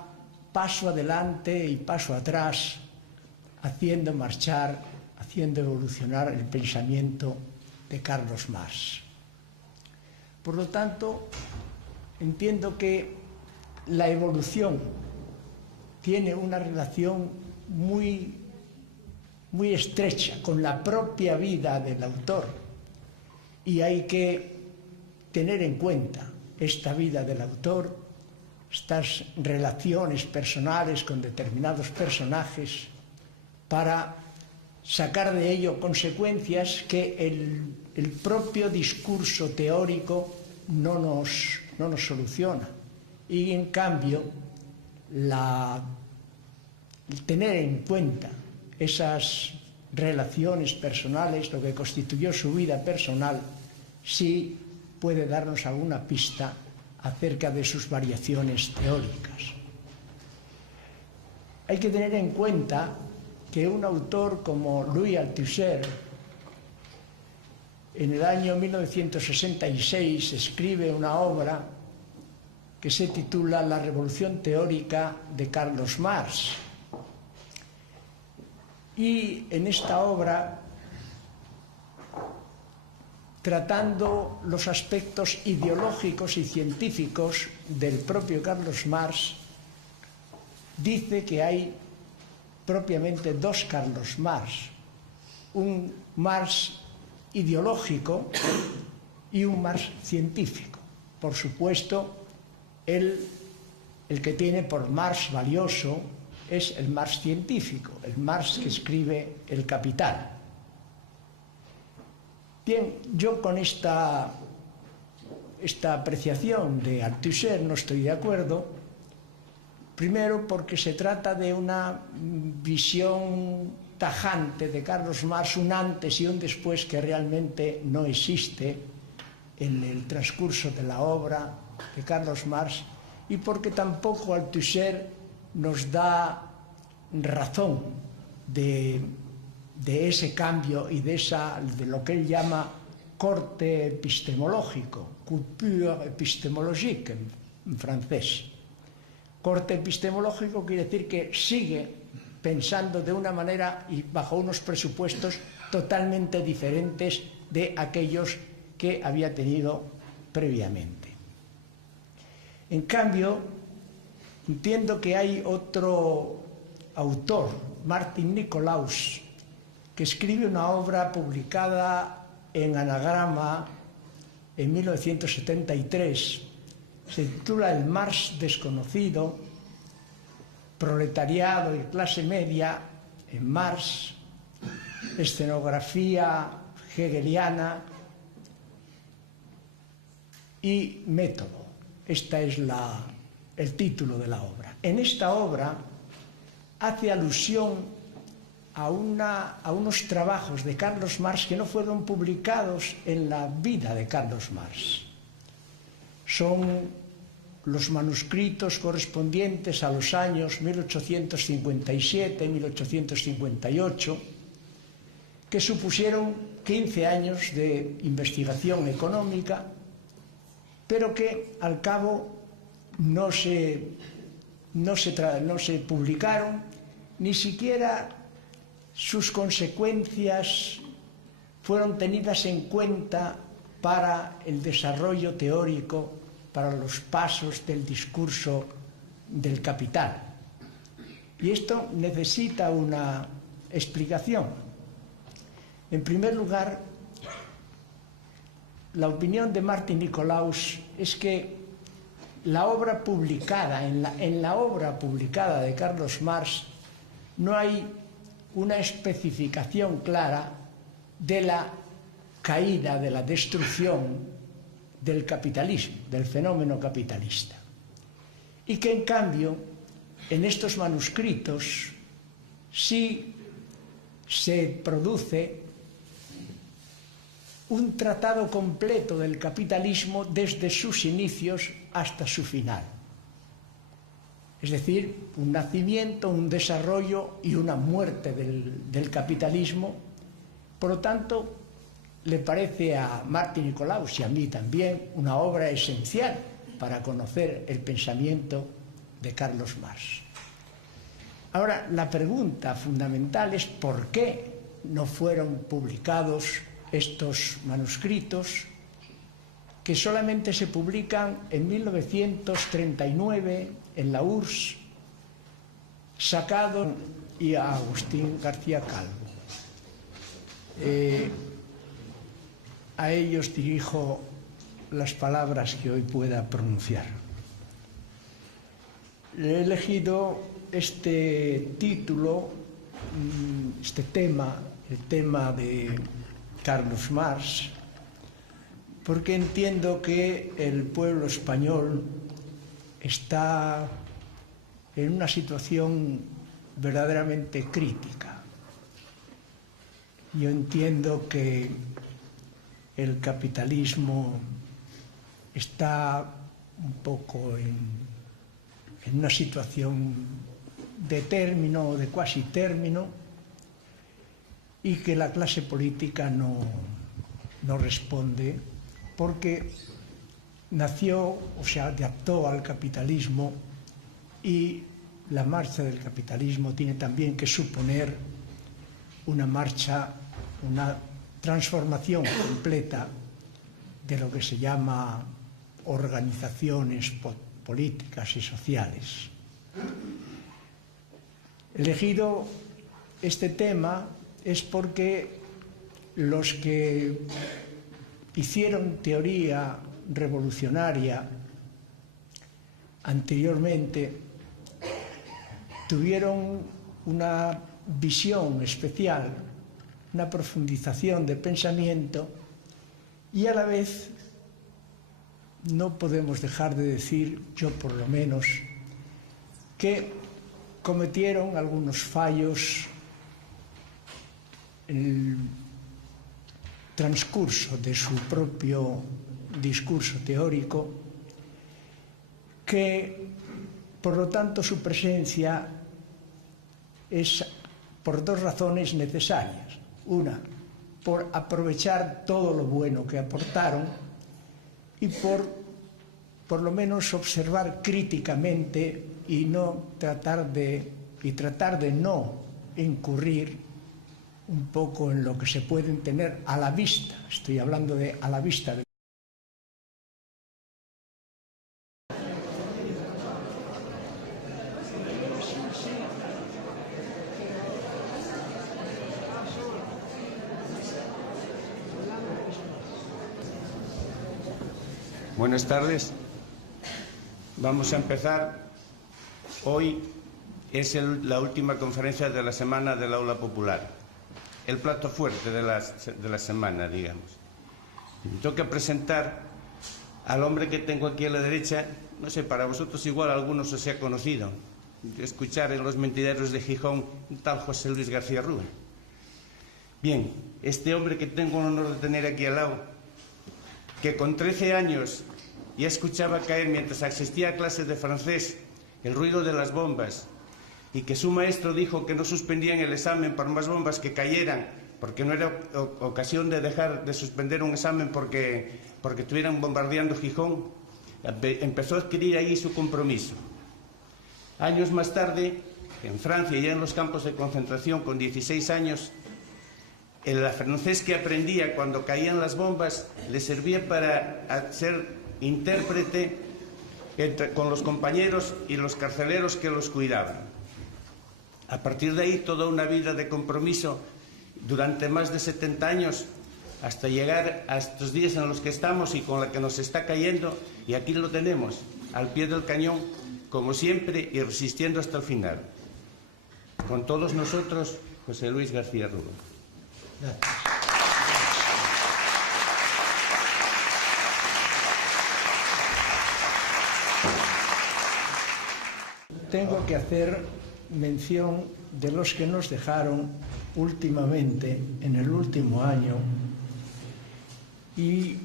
paso adelante y paso atrás, haciendo marchar, haciendo evolucionar el pensamiento de Carlos Marx. Por lo tanto, entiendo que la evolución tiene una relación muy estrecha con la propia vida del autor, y hay que tener en cuenta esta vida del autor, estas relaciones personales con determinados personajes, para sacar de ello consecuencias que el propio discurso teórico no nos soluciona. Y en cambio, tener en cuenta esas relaciones personales, lo que constituyó su vida personal, sí puede darnos alguna pista acerca de sus variaciones teóricas. Hay que tener en cuenta que un autor como Louis Althusser, en el año 1966, escribe una obra que se titula La Revolución Teórica de Carlos Marx. Y en esta obra, tratando los aspectos ideológicos y científicos del propio Carlos Marx, dice que hay propiamente dos Carlos Marx, un Marx ideológico y un Marx científico. Por supuesto, el que tiene por Marx valioso es el Marx científico, el Marx que escribe El Capital. Bien, yo con esta apreciación de Althusser no estoy de acuerdo. Primero, porque se trata de una visión tajante de Carlos Marx, un antes y un después que realmente no existe en el transcurso de la obra de Carlos Marx, y porque tampoco Althusser nos da razón de ese cambio y de lo que él llama corte epistemológico, coupure épistémologique en francés. Corte epistemológico quiere decir que sigue pensando de una manera y bajo unos presupuestos totalmente diferentes de aquellos que había tenido previamente. En cambio, entiendo que hay otro autor, Martin Nicolaus, que escribe una obra publicada en Anagrama en 1973, se titula El Marx desconocido, proletariado y clase media en Marx, escenografía hegeliana y método. Este es el título de la obra. En esta obra hace alusión a unos trabajos de Carlos Marx que no fueron publicados en la vida de Carlos Marx. Son los manuscritos correspondientes a los años 1857-1858, que supusieron 15 años de investigación económica, pero que al cabo no se publicaron, ni siquiera sus consecuencias fueron tenidas en cuenta para el desarrollo teórico, para los pasos del discurso del Capital. Y esto necesita una explicación. En primer lugar, la opinión de Martin Nicolaus es que la obra publicada, en la obra publicada de Carlos Marx, no hay una especificación clara de la caída, de la destrucción del capitalismo, del fenómeno capitalista. Y que, en cambio, en estos manuscritos sí se produce un tratado completo del capitalismo desde sus inicios hasta su final. Es decir, un nacimiento, un desarrollo y una muerte del capitalismo. Por lo tanto, le parece a Martin Nicolaus y a mí también una obra esencial para conocer el pensamiento de Carlos Marx. Ahora, la pregunta fundamental es ¿por qué no fueron publicados estos manuscritos, que solamente se publican en 1939 en la URSS, sacado y a Agustín García Calvo? a ellos dirijo las palabras que hoy pueda pronunciar. He elegido este título, este tema, el tema de Carlos Marx, porque entiendo que el pueblo español está en una situación verdaderamente crítica. Yo entiendo que el capitalismo está un poco en una situación de término o de cuasi término y que la clase política no responde porque nació o se adaptó al capitalismo y la marcha del capitalismo tiene también que suponer una marcha, una transformación completa de lo que se llama organizaciones políticas y sociales. Elegido este tema es porque los que hicieron teoría revolucionaria anteriormente tuvieron una visión especial, una profundización de pensamiento y a la vez no podemos dejar de decir, yo por lo menos, que cometieron algunos fallos en el transcurso de su propio discurso teórico, que por lo tanto su presencia es por dos razones necesarias. Una, por aprovechar todo lo bueno que aportaron y por lo menos observar críticamente y tratar de no incurrir un poco en lo que se pueden tener a la vista. Estoy hablando de a la vista. Buenas tardes. Vamos a empezar. Hoy es la última conferencia de la semana del Aula Popular. El plato fuerte de la semana, digamos. Me toca presentar al hombre que tengo aquí a la derecha. No sé, para vosotros igual a algunos os ha conocido. Escuchar en Los Mentideros de Gijón un tal José Luis García Rubén. Bien, este hombre que tengo el honor de tener aquí al lado, que con 13 años ya escuchaba caer mientras asistía a clases de francés el ruido de las bombas y que su maestro dijo que no suspendían el examen por más bombas que cayeran, porque no era ocasión de dejar de suspender un examen porque estuvieran bombardeando Gijón, empezó a adquirir ahí su compromiso. Años más tarde, en Francia, ya en los campos de concentración, con 16 años, el francés que aprendía cuando caían las bombas le servía para ser intérprete con los compañeros y los carceleros que los cuidaban. A partir de ahí, toda una vida de compromiso durante más de 70 años, hasta llegar a estos días en los que estamos y con la que nos está cayendo, y aquí lo tenemos, al pie del cañón, como siempre, y resistiendo hasta el final. Con todos nosotros, José Luis García Rubén. Gracias. Tengo que hacer mención de los que nos dejaron últimamente, en el último año, y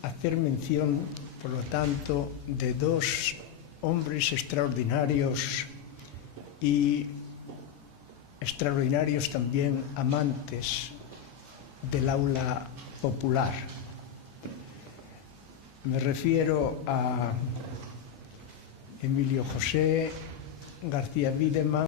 hacer mención, por lo tanto, de dos hombres extraordinarios y extraordinarios también amantes del aula popular. Me refiero a Emilio José García Wiedemann